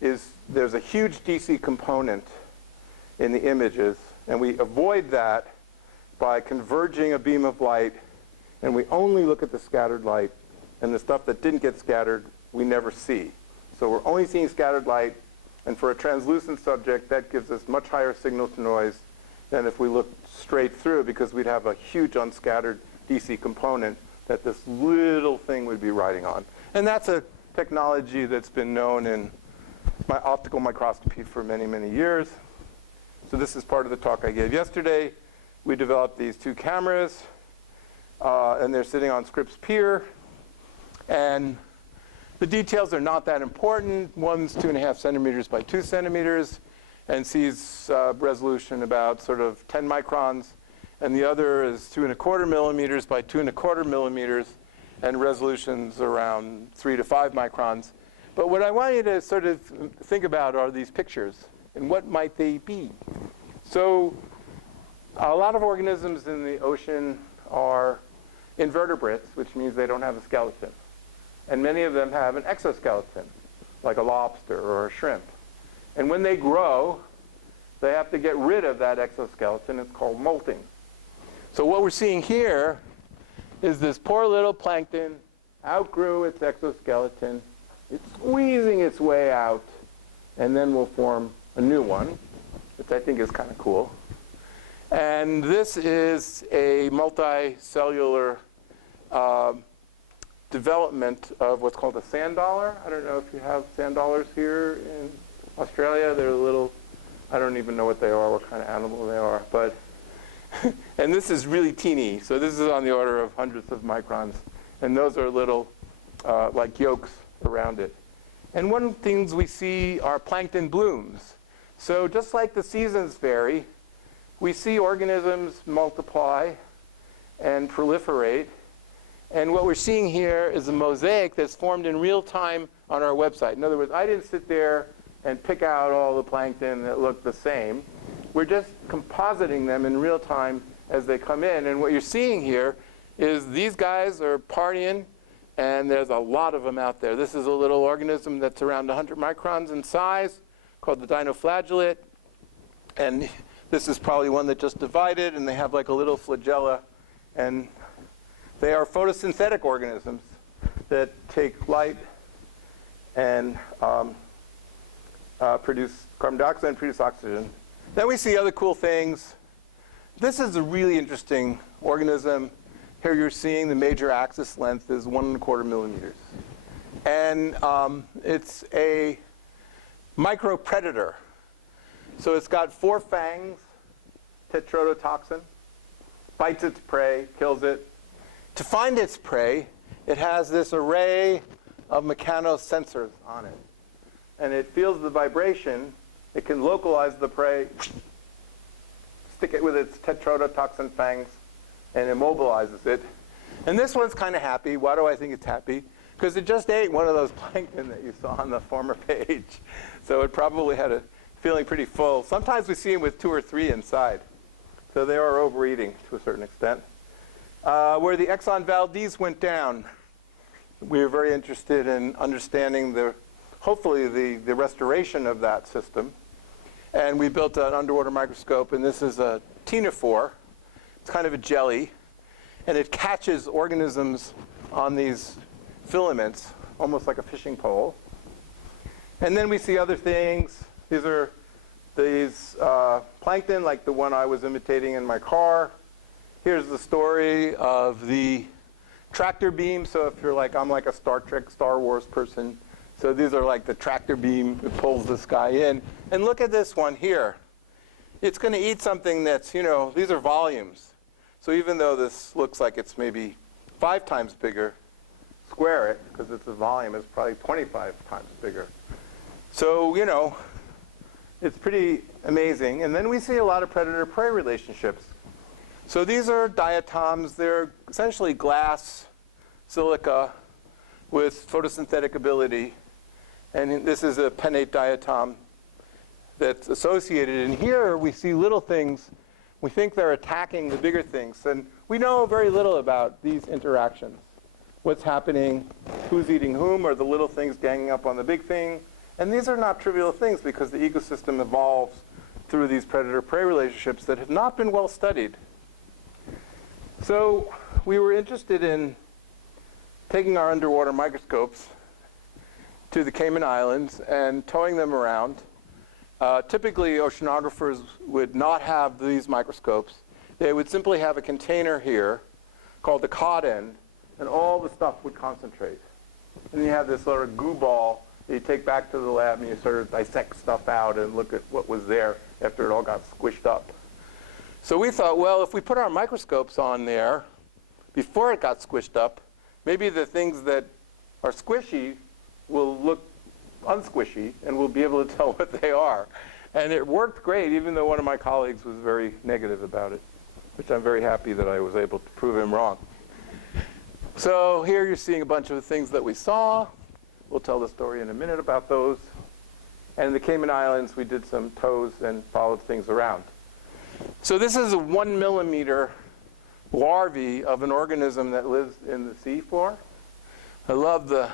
is there's a huge DC component in the images, and we avoid that by converging a beam of light, and we only look at the scattered light, and the stuff that didn't get scattered we never see. So we're only seeing scattered light, and for a translucent subject, that gives us much higher signal to noise than if we looked straight through, because we'd have a huge unscattered DC component that this little thing would be riding on. And that's a technology that's been known in my optical microscopy for many, many years. So this is part of the talk I gave yesterday. We developed these 2 cameras, and they're sitting on Scripps Pier. And the details are not that important. One's 2.5 centimeters by 2 centimeters and sees resolution about sort of 10 microns. And the other is 2.25 millimeters by 2.25 millimeters, and resolutions around 3 to 5 microns. But what I want you to sort of think about are these pictures, and what might they be? So a lot of organisms in the ocean are invertebrates, which means they don't have a skeleton. And many of them have an exoskeleton, like a lobster or a shrimp. And when they grow, they have to get rid of that exoskeleton. It's called molting. So what we're seeing here is this poor little plankton outgrew its exoskeleton. It's squeezing its way out, and then will form a new one, which I think is kind of cool. And this is a multicellular development of what's called a sand dollar. I don't know if you have sand dollars here in Australia. They're little, I don't even know what they are, what kind of animal they are. But and this is really teeny. So this is on the order of hundreds of microns. And those are little like yolks around it. And one of the things we see are plankton blooms. So just like the seasons vary, we see organisms multiply and proliferate. And what we're seeing here is a mosaic that's formed in real time on our website. In other words, I didn't sit there and pick out all the plankton that look the same. We're just compositing them in real time as they come in. And what you're seeing here is these guys are partying, and there's a lot of them out there. This is a little organism that's around 100 microns in size called the dinoflagellate. And this is probably one that just divided, and they have like a little flagella. And they are photosynthetic organisms that take light and produce carbon dioxide and produce oxygen. Then we see other cool things. This is a really interesting organism. Here you're seeing the major axis length is 1¼ millimeters. And it's a micropredator. So it's got 4 fangs, tetrodotoxin, bites its prey, kills it. To find its prey, it has this array of mechanosensors on it. And it feels the vibration. It can localize the prey, stick it with its tetrodotoxin fangs, and immobilizes it. And this one's kind of happy. Why do I think it's happy? Because it just ate one of those plankton that you saw on the former page. So it probably had a feeling pretty full. Sometimes we see them with 2 or 3 inside. So they are overeating to a certain extent. Where the Exxon Valdez went down, we were very interested in understanding hopefully the restoration of that system. And we built an underwater microscope, and this is a ctenophore. It's kind of a jelly, and it catches organisms on these filaments, almost like a fishing pole. And then we see other things. These are these plankton, like the one I was imitating in my car. Here's the story of the tractor beam. So if you're like, I'm like a Star Trek, Star Wars person. So these are like the tractor beam that pulls this guy in. And look at this one here. It's going to eat something that's, these are volumes. So even though this looks like it's maybe 5 times bigger, square it, because it's a volume, it's probably 25 times bigger. So, it's pretty amazing. And then we see a lot of predator-prey relationships. So these are diatoms. They're essentially glass, silica, with photosynthetic ability. And this is a pennate diatom that's associated. And here we see little things. We think they're attacking the bigger things. And we know very little about these interactions. What's happening, who's eating whom, or the little things ganging up on the big thing. And these are not trivial things because the ecosystem evolves through these predator-prey relationships that have not been well studied. So we were interested in taking our underwater microscopes to the Cayman Islands and towing them around. Typically, oceanographers would not have these microscopes. They would simply have a container here called the cod end, and all the stuff would concentrate. And you have this sort of goo ball that you take back to the lab, and you sort of dissect stuff out and look at what was there after it all got squished up. So we thought, well, if we put our microscopes on there before it got squished up, maybe the things that are squishy will look unsquishy, and we'll be able to tell what they are. And it worked great, even though one of my colleagues was very negative about it, which I'm very happy that I was able to prove him wrong. So here you're seeing a bunch of the things that we saw. We'll tell the story in a minute about those. And in the Cayman Islands, we did some tows and followed things around. So this is a 1 millimeter larvae of an organism that lives in the seafloor. I love the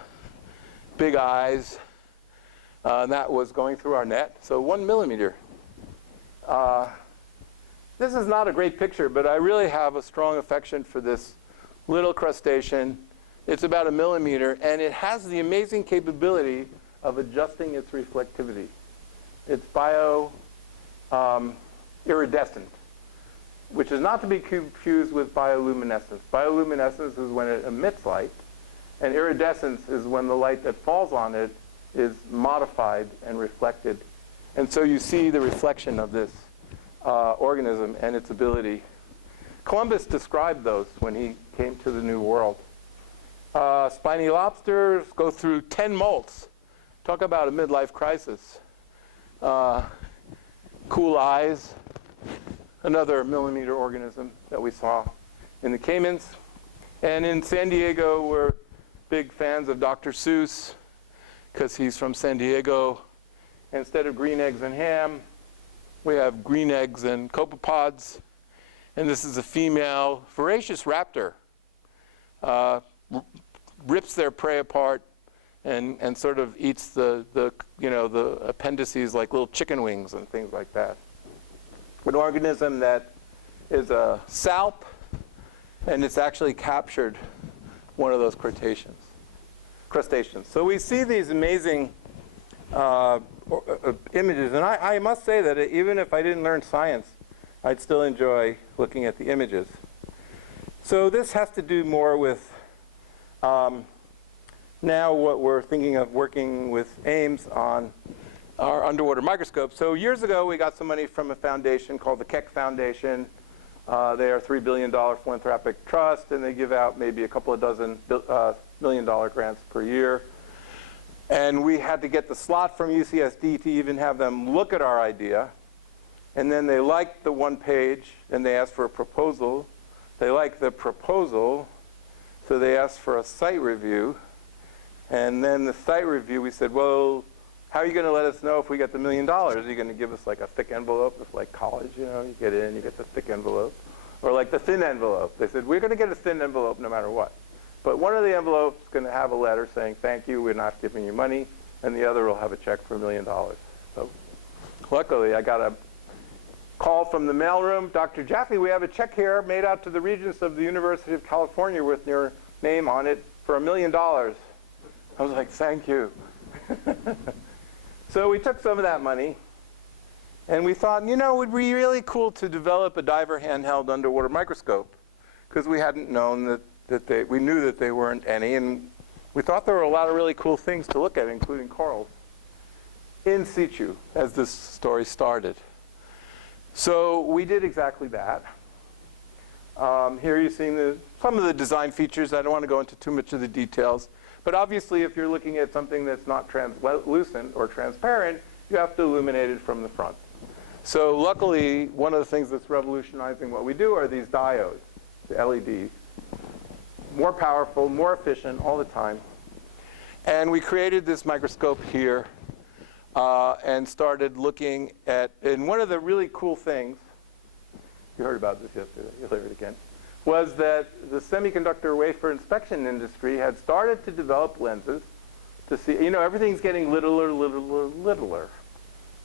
big eyes. And that was going through our net. So 1 millimeter. This is not a great picture, but I really have a strong affection for this little crustacean. It's about 1 millimeter, and it has the amazing capability of adjusting its reflectivity. It's iridescent, which is not to be confused with bioluminescence. Bioluminescence is when it emits light, and iridescence is when the light that falls on it is modified and reflected. And so you see the reflection of this organism and its ability. Columbus described those when he came to the New World. Spiny lobsters go through 10 molts. Talk about a midlife crisis. Cool eyes, another millimeter organism that we saw in the Caymans. And in San Diego, we're big fans of Dr. Seuss because he's from San Diego. Instead of green eggs and ham, we have green eggs and copepods. And this is a female voracious raptor. Rips their prey apart and sort of eats the appendices like little chicken wings and things like that. An organism that is a salp, and it's actually captured one of those crustaceans. So we see these amazing images, and I must say that even if I didn't learn science, I'd still enjoy looking at the images. So this has to do more with now what we're thinking of working with Ames on our underwater microscope. So years ago, we got some money from a foundation called the Keck Foundation. They are a $3 billion philanthropic trust, and they give out maybe a couple of dozen $1 million grants per year. And we had to get the slot from UCSD to even have them look at our idea. And then they liked the one page, and they asked for a proposal. They liked the proposal, so they asked for a site review. And then the site review, we said, well, how are you going to let us know if we get the $1 million? Are you going to give us like a thick envelope? It's like college, you know, you get in, you get the thick envelope. Or like the thin envelope. They said, we're going to get a thin envelope no matter what. But one of the envelopes is going to have a letter saying, thank you, we're not giving you money. And the other will have a check for $1 million. So luckily, I got a call from the mailroom. Dr. Jaffe, we have a check here made out to the Regents of the University of California with your name on it for $1 million. I was like, thank you. So we took some of that money, and we thought, you know, it would be really cool to develop a diver handheld underwater microscope, because we hadn't known we knew that they weren't any, and we thought there were a lot of really cool things to look at, including corals, in situ, as this story started. So we did exactly that. Here you're seeing some of the design features. I don't want to go into too much of the details. But obviously, if you're looking at something that's not translucent or transparent, you have to illuminate it from the front. So luckily, one of the things that's revolutionizing what we do are these diodes, the LEDs. More powerful, more efficient all the time. And we created this microscope here and started looking at, and one of the really cool things, you heard about this yesterday, you'll hear it again, was that the semiconductor wafer inspection industry had started to develop lenses to see, you know, everything's getting littler, littler, littler.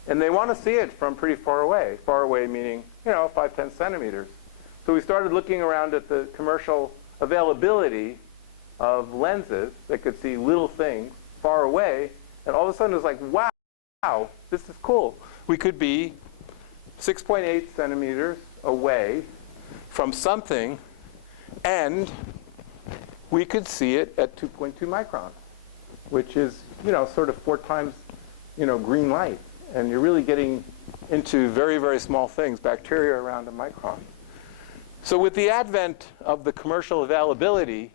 And they want to see it from pretty far away. Far away meaning, you know, 5, 10 centimeters. So we started looking around at the commercial availability of lenses that could see little things far away. And all of a sudden it was like, wow, this is cool. We could be 6.8 centimeters away from something, and we could see it at 2.2 microns, which is, you know, sort of 4 times, you know, green light. And you're really getting into very, very small things, bacteria around a micron. So with the advent of the commercial availability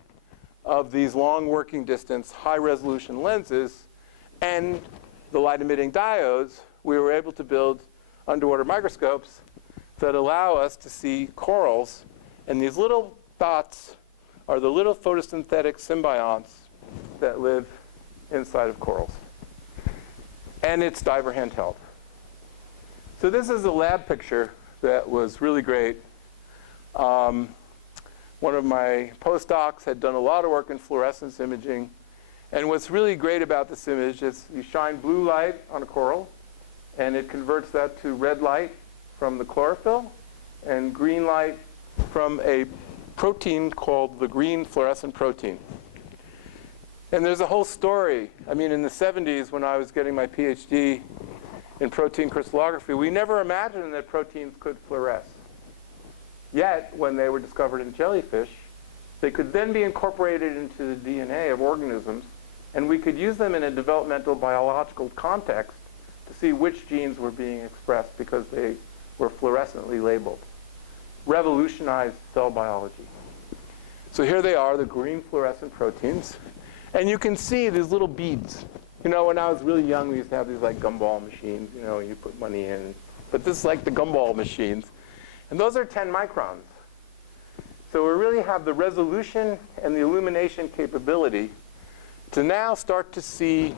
of these long working distance, high resolution lenses and the light emitting diodes, we were able to build underwater microscopes that allow us to see corals. And these little dots are the little photosynthetic symbionts that live inside of corals. And it's diver handheld. So this is a lab picture that was really great. One of my postdocs had done a lot of work in fluorescence imaging. And what's really great about this image is you shine blue light on a coral, and it converts that to red light from the chlorophyll and green light from a protein called the green fluorescent protein. And there's a whole story. I mean, in the 70s, when I was getting my PhD in protein crystallography, we never imagined that proteins could fluoresce. Yet, when they were discovered in jellyfish, they could then be incorporated into the DNA of organisms, and we could use them in a developmental biological context to see which genes were being expressed because they were fluorescently labeled. Revolutionized cell biology. So here they are, the green fluorescent proteins. And you can see these little beads. You know, when I was really young, we used to have these like gumball machines, you know, you put money in. But this is like the gumball machines. And those are 10 microns. So we really have the resolution and the illumination capability to now start to see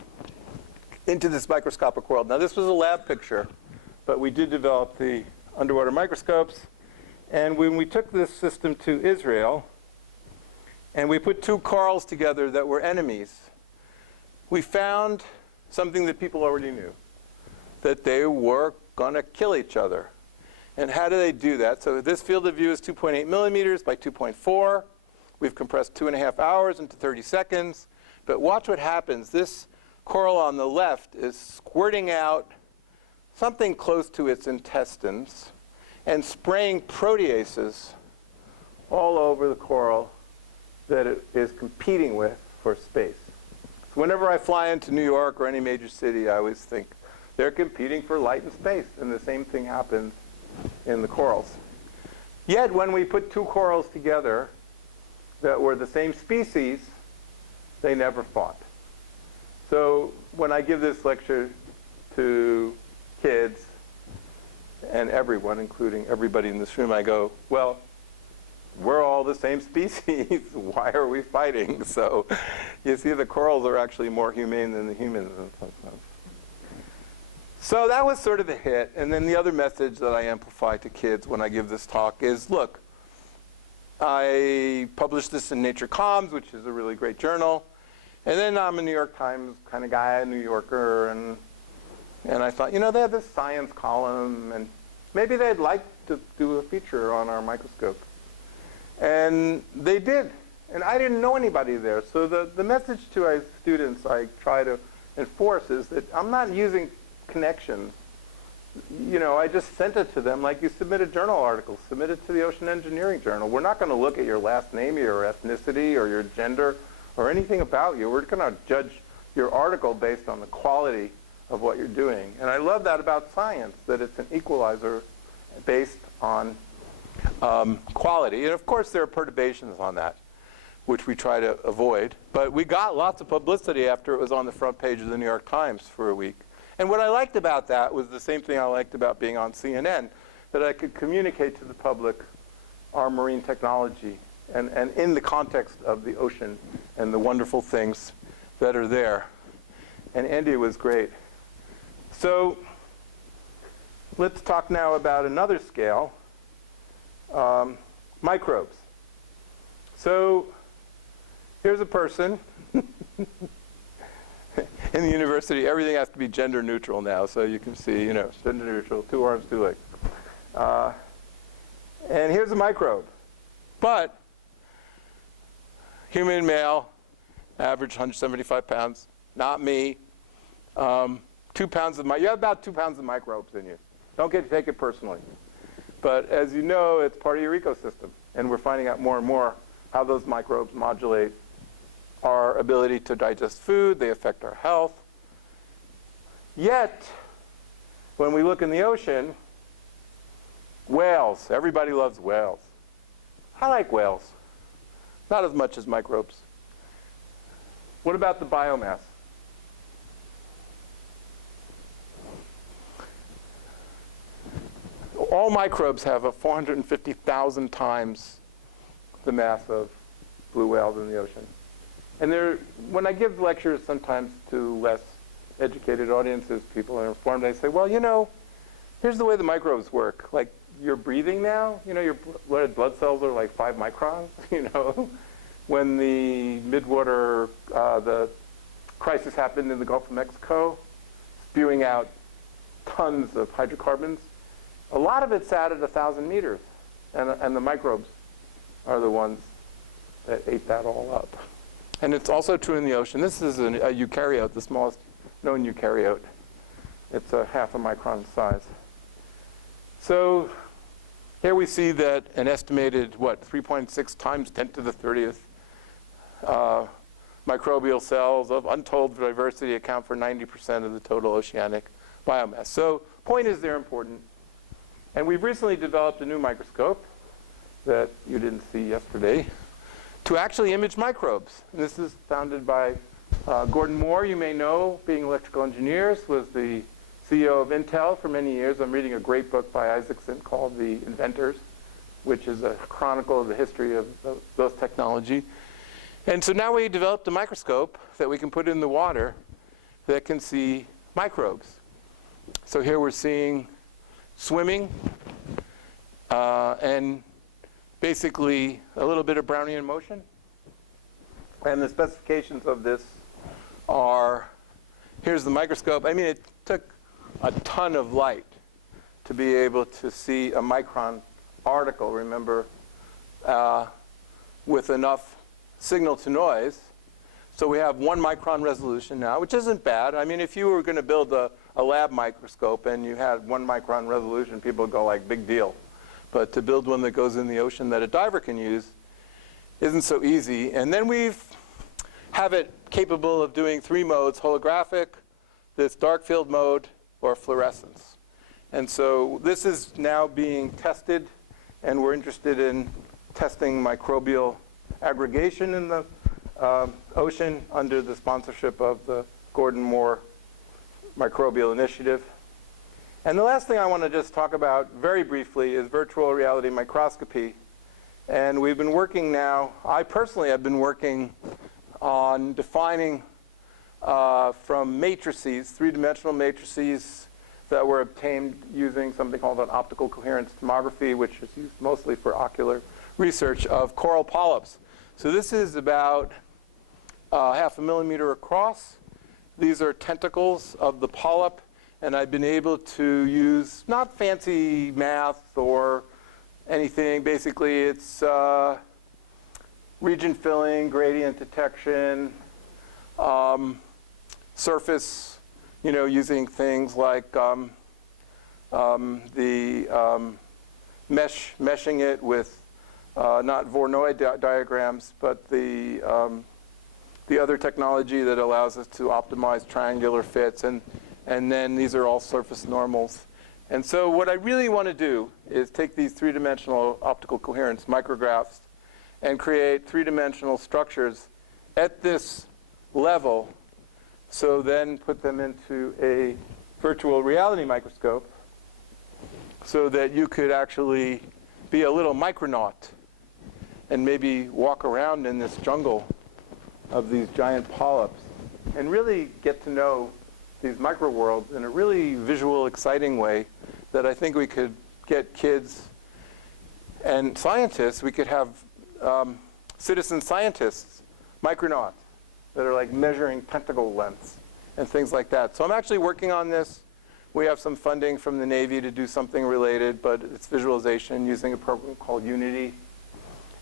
into this microscopic world. Now, this was a lab picture, but we did develop the underwater microscopes. And when we took this system to Israel, and we put two corals together that were enemies, we found something that people already knew, that they were going to kill each other. And how do they do that? So this field of view is 2.8 millimeters by 2.4. We've compressed 2.5 hours into 30 seconds. But watch what happens. This coral on the left is squirting out something close to its intestines and spraying proteases all over the coral that it is competing with for space. So whenever I fly into New York or any major city, I always think they're competing for light and space, and the same thing happens in the corals. Yet when we put two corals together that were the same species, they never fought. So when I give this lecture to kids and everyone, including everybody in this room, I go, well, we're all the same species. Why are we fighting? So you see, the corals are actually more humane than the humans in some sense. So that was sort of a hit. And then the other message that I amplify to kids when I give this talk is, look, I published this in Nature Comms, which is a really great journal. And then I'm a New York Times kind of guy, a New Yorker. And I thought, you know, they have this science column, and maybe they'd like to do a feature on our microscope. And they did. And I didn't know anybody there. So the message to our students I try to enforce is that I'm not using connections. You know, I just sent it to them like you submit a journal article. Submit it to the Ocean Engineering Journal. We're not going to look at your last name, your ethnicity, or your gender, or anything about you. We're going to judge your article based on the quality of what you're doing. And I love that about science, that it's an equalizer based on quality. And of course, there are perturbations on that, which we try to avoid. But we got lots of publicity after it was on the front page of the New York Times for a week. And what I liked about that was the same thing I liked about being on CNN, that I could communicate to the public our marine technology and in the context of the ocean and the wonderful things that are there. And Andy was great. So let's talk now about another scale, microbes. So here's a person. In the university, everything has to be gender neutral now, so you can see, you know, gender neutral, 2 arms, 2 legs. And here's a microbe. But human male, average 175 pounds, not me. 2 pounds of you have about 2 pounds of microbes in you. Don't take it personally. But as you know, it's part of your ecosystem. And we're finding out more and more how those microbes modulate our ability to digest food. They affect our health. Yet, when we look in the ocean, whales. Everybody loves whales. I like whales. Not as much as microbes. What about the biomass? All microbes have a 450,000 times the mass of blue whales in the ocean. And when I give lectures sometimes to less educated audiences, people are informed, they say, well, you know, here's the way the microbes work. Like, you're breathing now, you know, your blood cells are like 5 microns, you know. When the midwater, the crisis happened in the Gulf of Mexico, spewing out tons of hydrocarbons, a lot of it sat at 1,000 meters, and the microbes are the ones that ate that all up. And it's also true in the ocean. This is a eukaryote, the smallest known eukaryote. It's a half a micron size. So here we see that an estimated, 3.6 times 10 to the 30th microbial cells of untold diversity account for 90% of the total oceanic biomass. So point is they're important. And we've recently developed a new microscope that you didn't see yesterday to actually image microbes. And this is founded by Gordon Moore, you may know, being electrical engineers, was the CEO of Intel for many years. I'm reading a great book by Isaacson called The Inventors, which is a chronicle of the history of those technology. And so now we developed a microscope that we can put in the water that can see microbes. So here we're seeing swimming and basically a little bit of Brownian motion. And the specifications of this are, here's the microscope. I mean, it took a ton of light to be able to see a micron particle, remember, with enough signal to noise. So we have 1 micron resolution now, which isn't bad. I mean, if you were going to build a lab microscope and you had 1 micron resolution, people would go like, big deal. But to build one that goes in the ocean that a diver can use isn't so easy. And then we have it capable of doing 3 modes: holographic, this dark field mode, or fluorescence. And so this is now being tested, and we're interested in testing microbial aggregation in the ocean under the sponsorship of the Gordon Moore Microbial Initiative. And the last thing I want to just talk about very briefly is virtual reality microscopy. And we've been working now, I personally have been working on defining from matrices, 3-dimensional matrices that were obtained using something called an optical coherence tomography, which is used mostly for ocular research, of coral polyps. So this is about 0.5 millimeter across. These are tentacles of the polyp, and I've been able to use not fancy math or anything. Basically, it's region filling, gradient detection, surface, using things like meshing it with not Voronoi diagrams, but the other technology that allows us to optimize triangular fits, and then these are all surface normals. And so what I really want to do is take these 3-dimensional optical coherence micrographs and create 3-dimensional structures at this level, so then put them into a virtual reality microscope so that you could actually be a little micronaut and maybe walk around in this jungle of these giant polyps and really get to know these microworlds in a really visual, exciting way that I think we could get kids and scientists, we could have citizen scientists, micronauts, that are like measuring tentacle lengths and things like that. So I'm actually working on this. We have some funding from the Navy to do something related, but it's visualization using a program called Unity.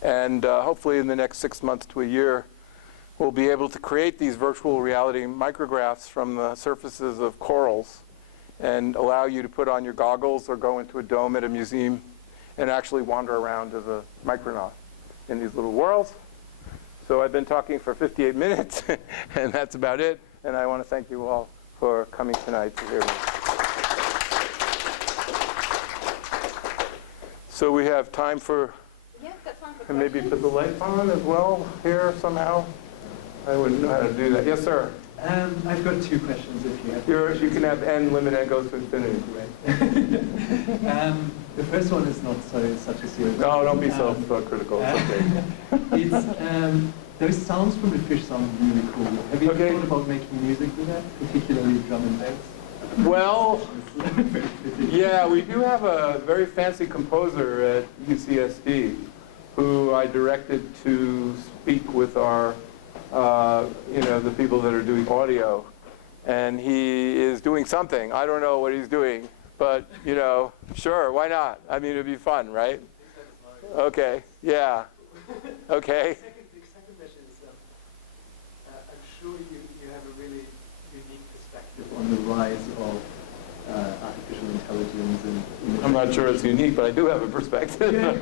And hopefully in the next 6 months to a year, we'll be able to create these virtual reality micrographs from the surfaces of corals and allow you to put on your goggles or go into a dome at a museum and actually wander around as a micronaut in these little worlds. So I've been talking for 58 minutes, and that's about it. And I want to thank you all for coming tonight to hear me. So we have time for, Yeah, got time for and maybe questions. put the lights on as well here somehow. I wouldn't know how to do that. Yes, sir. I've got 2 questions if you have. You can have n limit n goes to infinity. The first one is not such a serious. No, don't be so critical. It's okay. Those sounds from the fish sound really cool. Have you Okay. thought about making music with that, particularly drum and bass? Well, yeah, we do have a very fancy composer at UCSD who I directed to speak with our, the people that are doing audio. And he is doing something. I don't know what he's doing, but, sure, why not? I mean, it'd be fun, right? Okay, yeah. Okay. The second question is, I'm sure you have a really unique perspective on the rise of artificial intelligence and I'm not sure it's unique, but I do have a perspective. Yeah,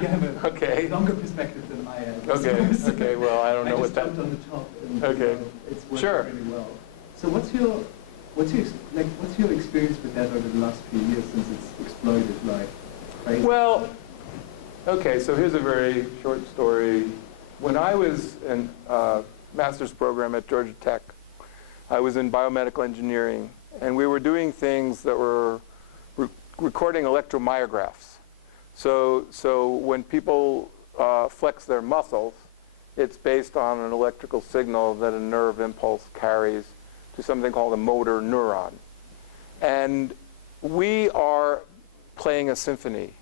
you have a Okay. longer perspective than I have. Okay. Okay. Well, I don't know I what just that. jumped on the top. And, Okay. It's working Sure. really well. So what's your experience with that over the last few years since it's exploded like crazy? Well, okay. So here's a very short story. When I was in master's program at Georgia Tech, I was in biomedical engineering, and we were doing things that were recording electromyographs. So when people flex their muscles, it's based on an electrical signal that a nerve impulse carries to something called a motor neuron. And we are playing a symphony.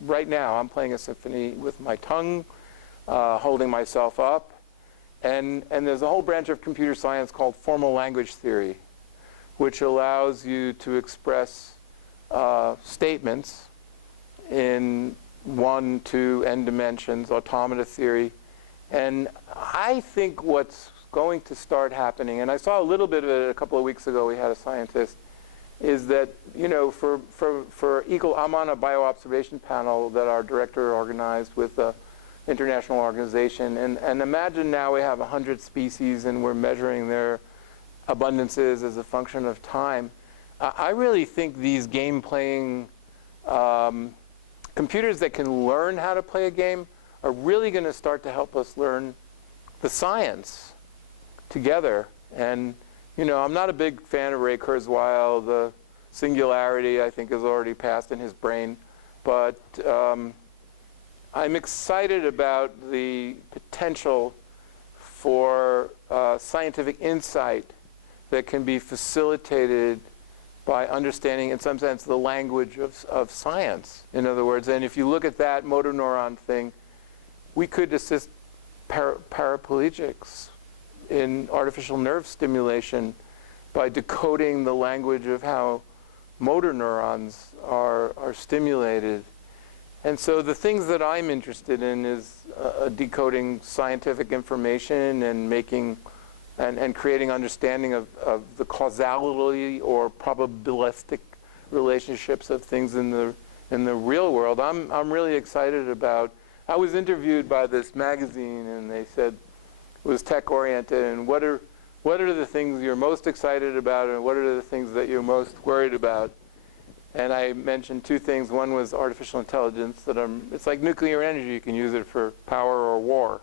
Right now, I'm playing a symphony with my tongue, holding myself up. And there's a whole branch of computer science called formal language theory, which allows you to express statements in 1, 2, n dimensions, automata theory. And I think what's going to start happening, and I saw a little bit of it a couple of weeks ago, we had a scientist, is that, you know, I'm on a bioobservation panel that our director organized with the international organization, and imagine now we have 100 species and we're measuring their abundances as a function of time. I really think these game-playing computers that can learn how to play a game are really going to start to help us learn the science together. And, you know, I'm not a big fan of Ray Kurzweil. The singularity, I think, is already passed in his brain. But I'm excited about the potential for scientific insight that can be facilitated by understanding, in some sense, the language of science. In other words, and if you look at that motor neuron thing, we could assist paraplegics in artificial nerve stimulation by decoding the language of how motor neurons are stimulated. And so the things that I'm interested in is decoding scientific information and making and creating understanding of the causality or probabilistic relationships of things in the real world. I'm really excited about. I was interviewed by this magazine, and they said it was tech oriented, and what are the things you're most excited about, and what are the things that you're most worried about? And I mentioned two things. One was artificial intelligence. It's like nuclear energy. You can use it for power or war.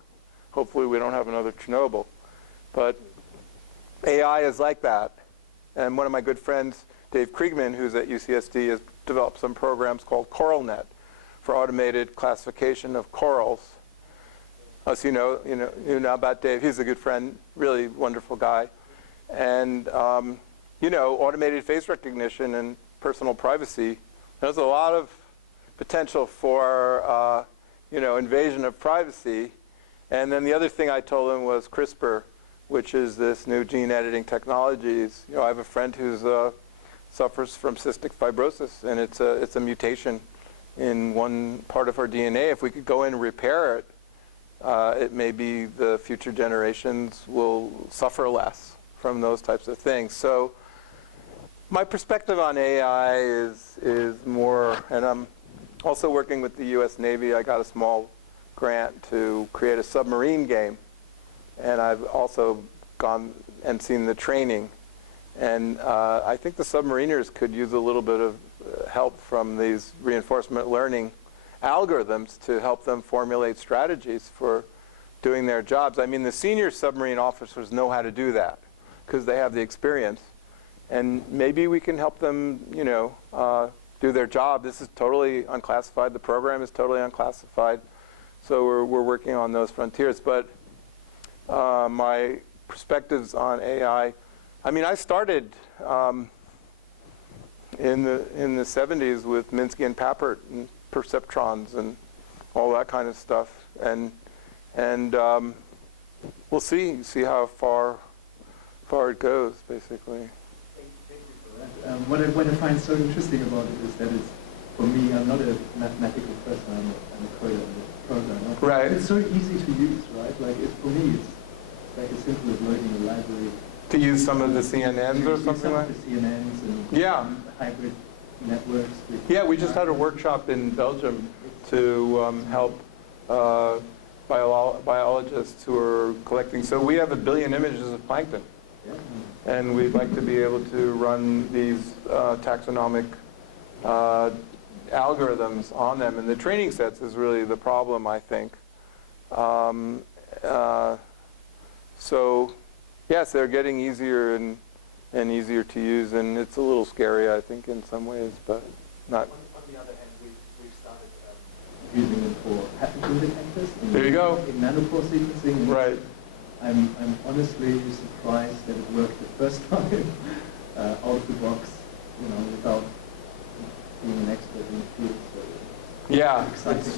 Hopefully we don't have another Chernobyl. But AI is like that. And one of my good friends, Dave Kriegman, who's at UCSD, has developed some programs called CoralNet for automated classification of corals. As you know about Dave. He's a good friend, really wonderful guy. And you know, automated face recognition and personal privacy. There's a lot of potential for you know, invasion of privacy. And then the other thing I told him was CRISPR, which is this new gene editing technologies. You know, I have a friend who's suffers from cystic fibrosis, and it's a mutation in one part of our DNA. If we could go in and repair it, it may be the future generations will suffer less from those types of things. So my perspective on AI is more, and I'm also working with the US Navy. I got a small grant to create a submarine game, and I've also gone and seen the training. And I think the submariners could use a little bit of help from these reinforcement learning algorithms to help them formulate strategies for doing their jobs. I mean, the senior submarine officers know how to do that because they have the experience. And maybe we can help them, you know, do their job. This is totally unclassified. The program is totally unclassified. So we're working on those frontiers. But my perspectives on AI, I mean, I started in the 70s with Minsky and Papert and perceptrons and all that kind of stuff, and we'll see how far it goes, basically. Thank you for that. What I find so interesting about it is that for me, I'm not a mathematical person, I'm a coder, I'm a programmer. Right. It's so easy to use, right? Like, for me, it's like as simple as loading a library. To use some of the CNNs or something like that? The CNNs and yeah. hybrid networks. Yeah, we just had a workshop in Belgium to help biologists who are collecting. So we have 1 billion images of plankton. Yeah. And we'd like to be able to run these taxonomic algorithms on them. And the training sets is really the problem, I think. So, yes, they're getting easier and easier to use, and it's a little scary, I think, in some ways, but not. On the other hand, we've started using them for pathogen detectors. There you go. In nanopore sequencing. Right. I'm honestly surprised that it worked the first time out of the box, you know, without being an expert in the field. So yeah. exciting.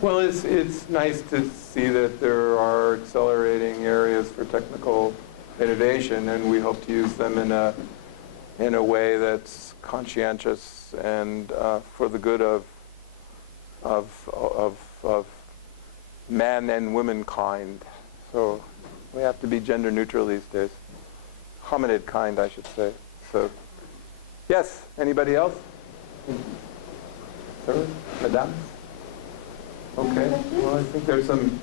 Well, it's nice to see that there are accelerating areas for technical innovation, and we hope to use them in a way that's conscientious and for the good of man and womankind. So we have to be gender neutral these days. Hominid kind, I should say. So, yes. Anybody else? Sir, Madame. Okay. Well, I think there's some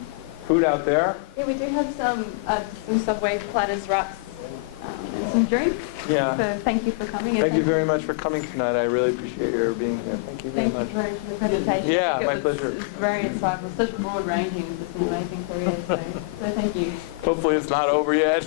food out there. Yeah, we do have some Subway platters, wraps, and some drinks. Yeah. So thank you for coming. Thank you very much for coming tonight. I really appreciate your being here. Thank you very much. Thank you for the presentation. Yeah, my pleasure. It was very insightful. Such broad ranging. It's an amazing career. So thank you. Hopefully it's not over yet.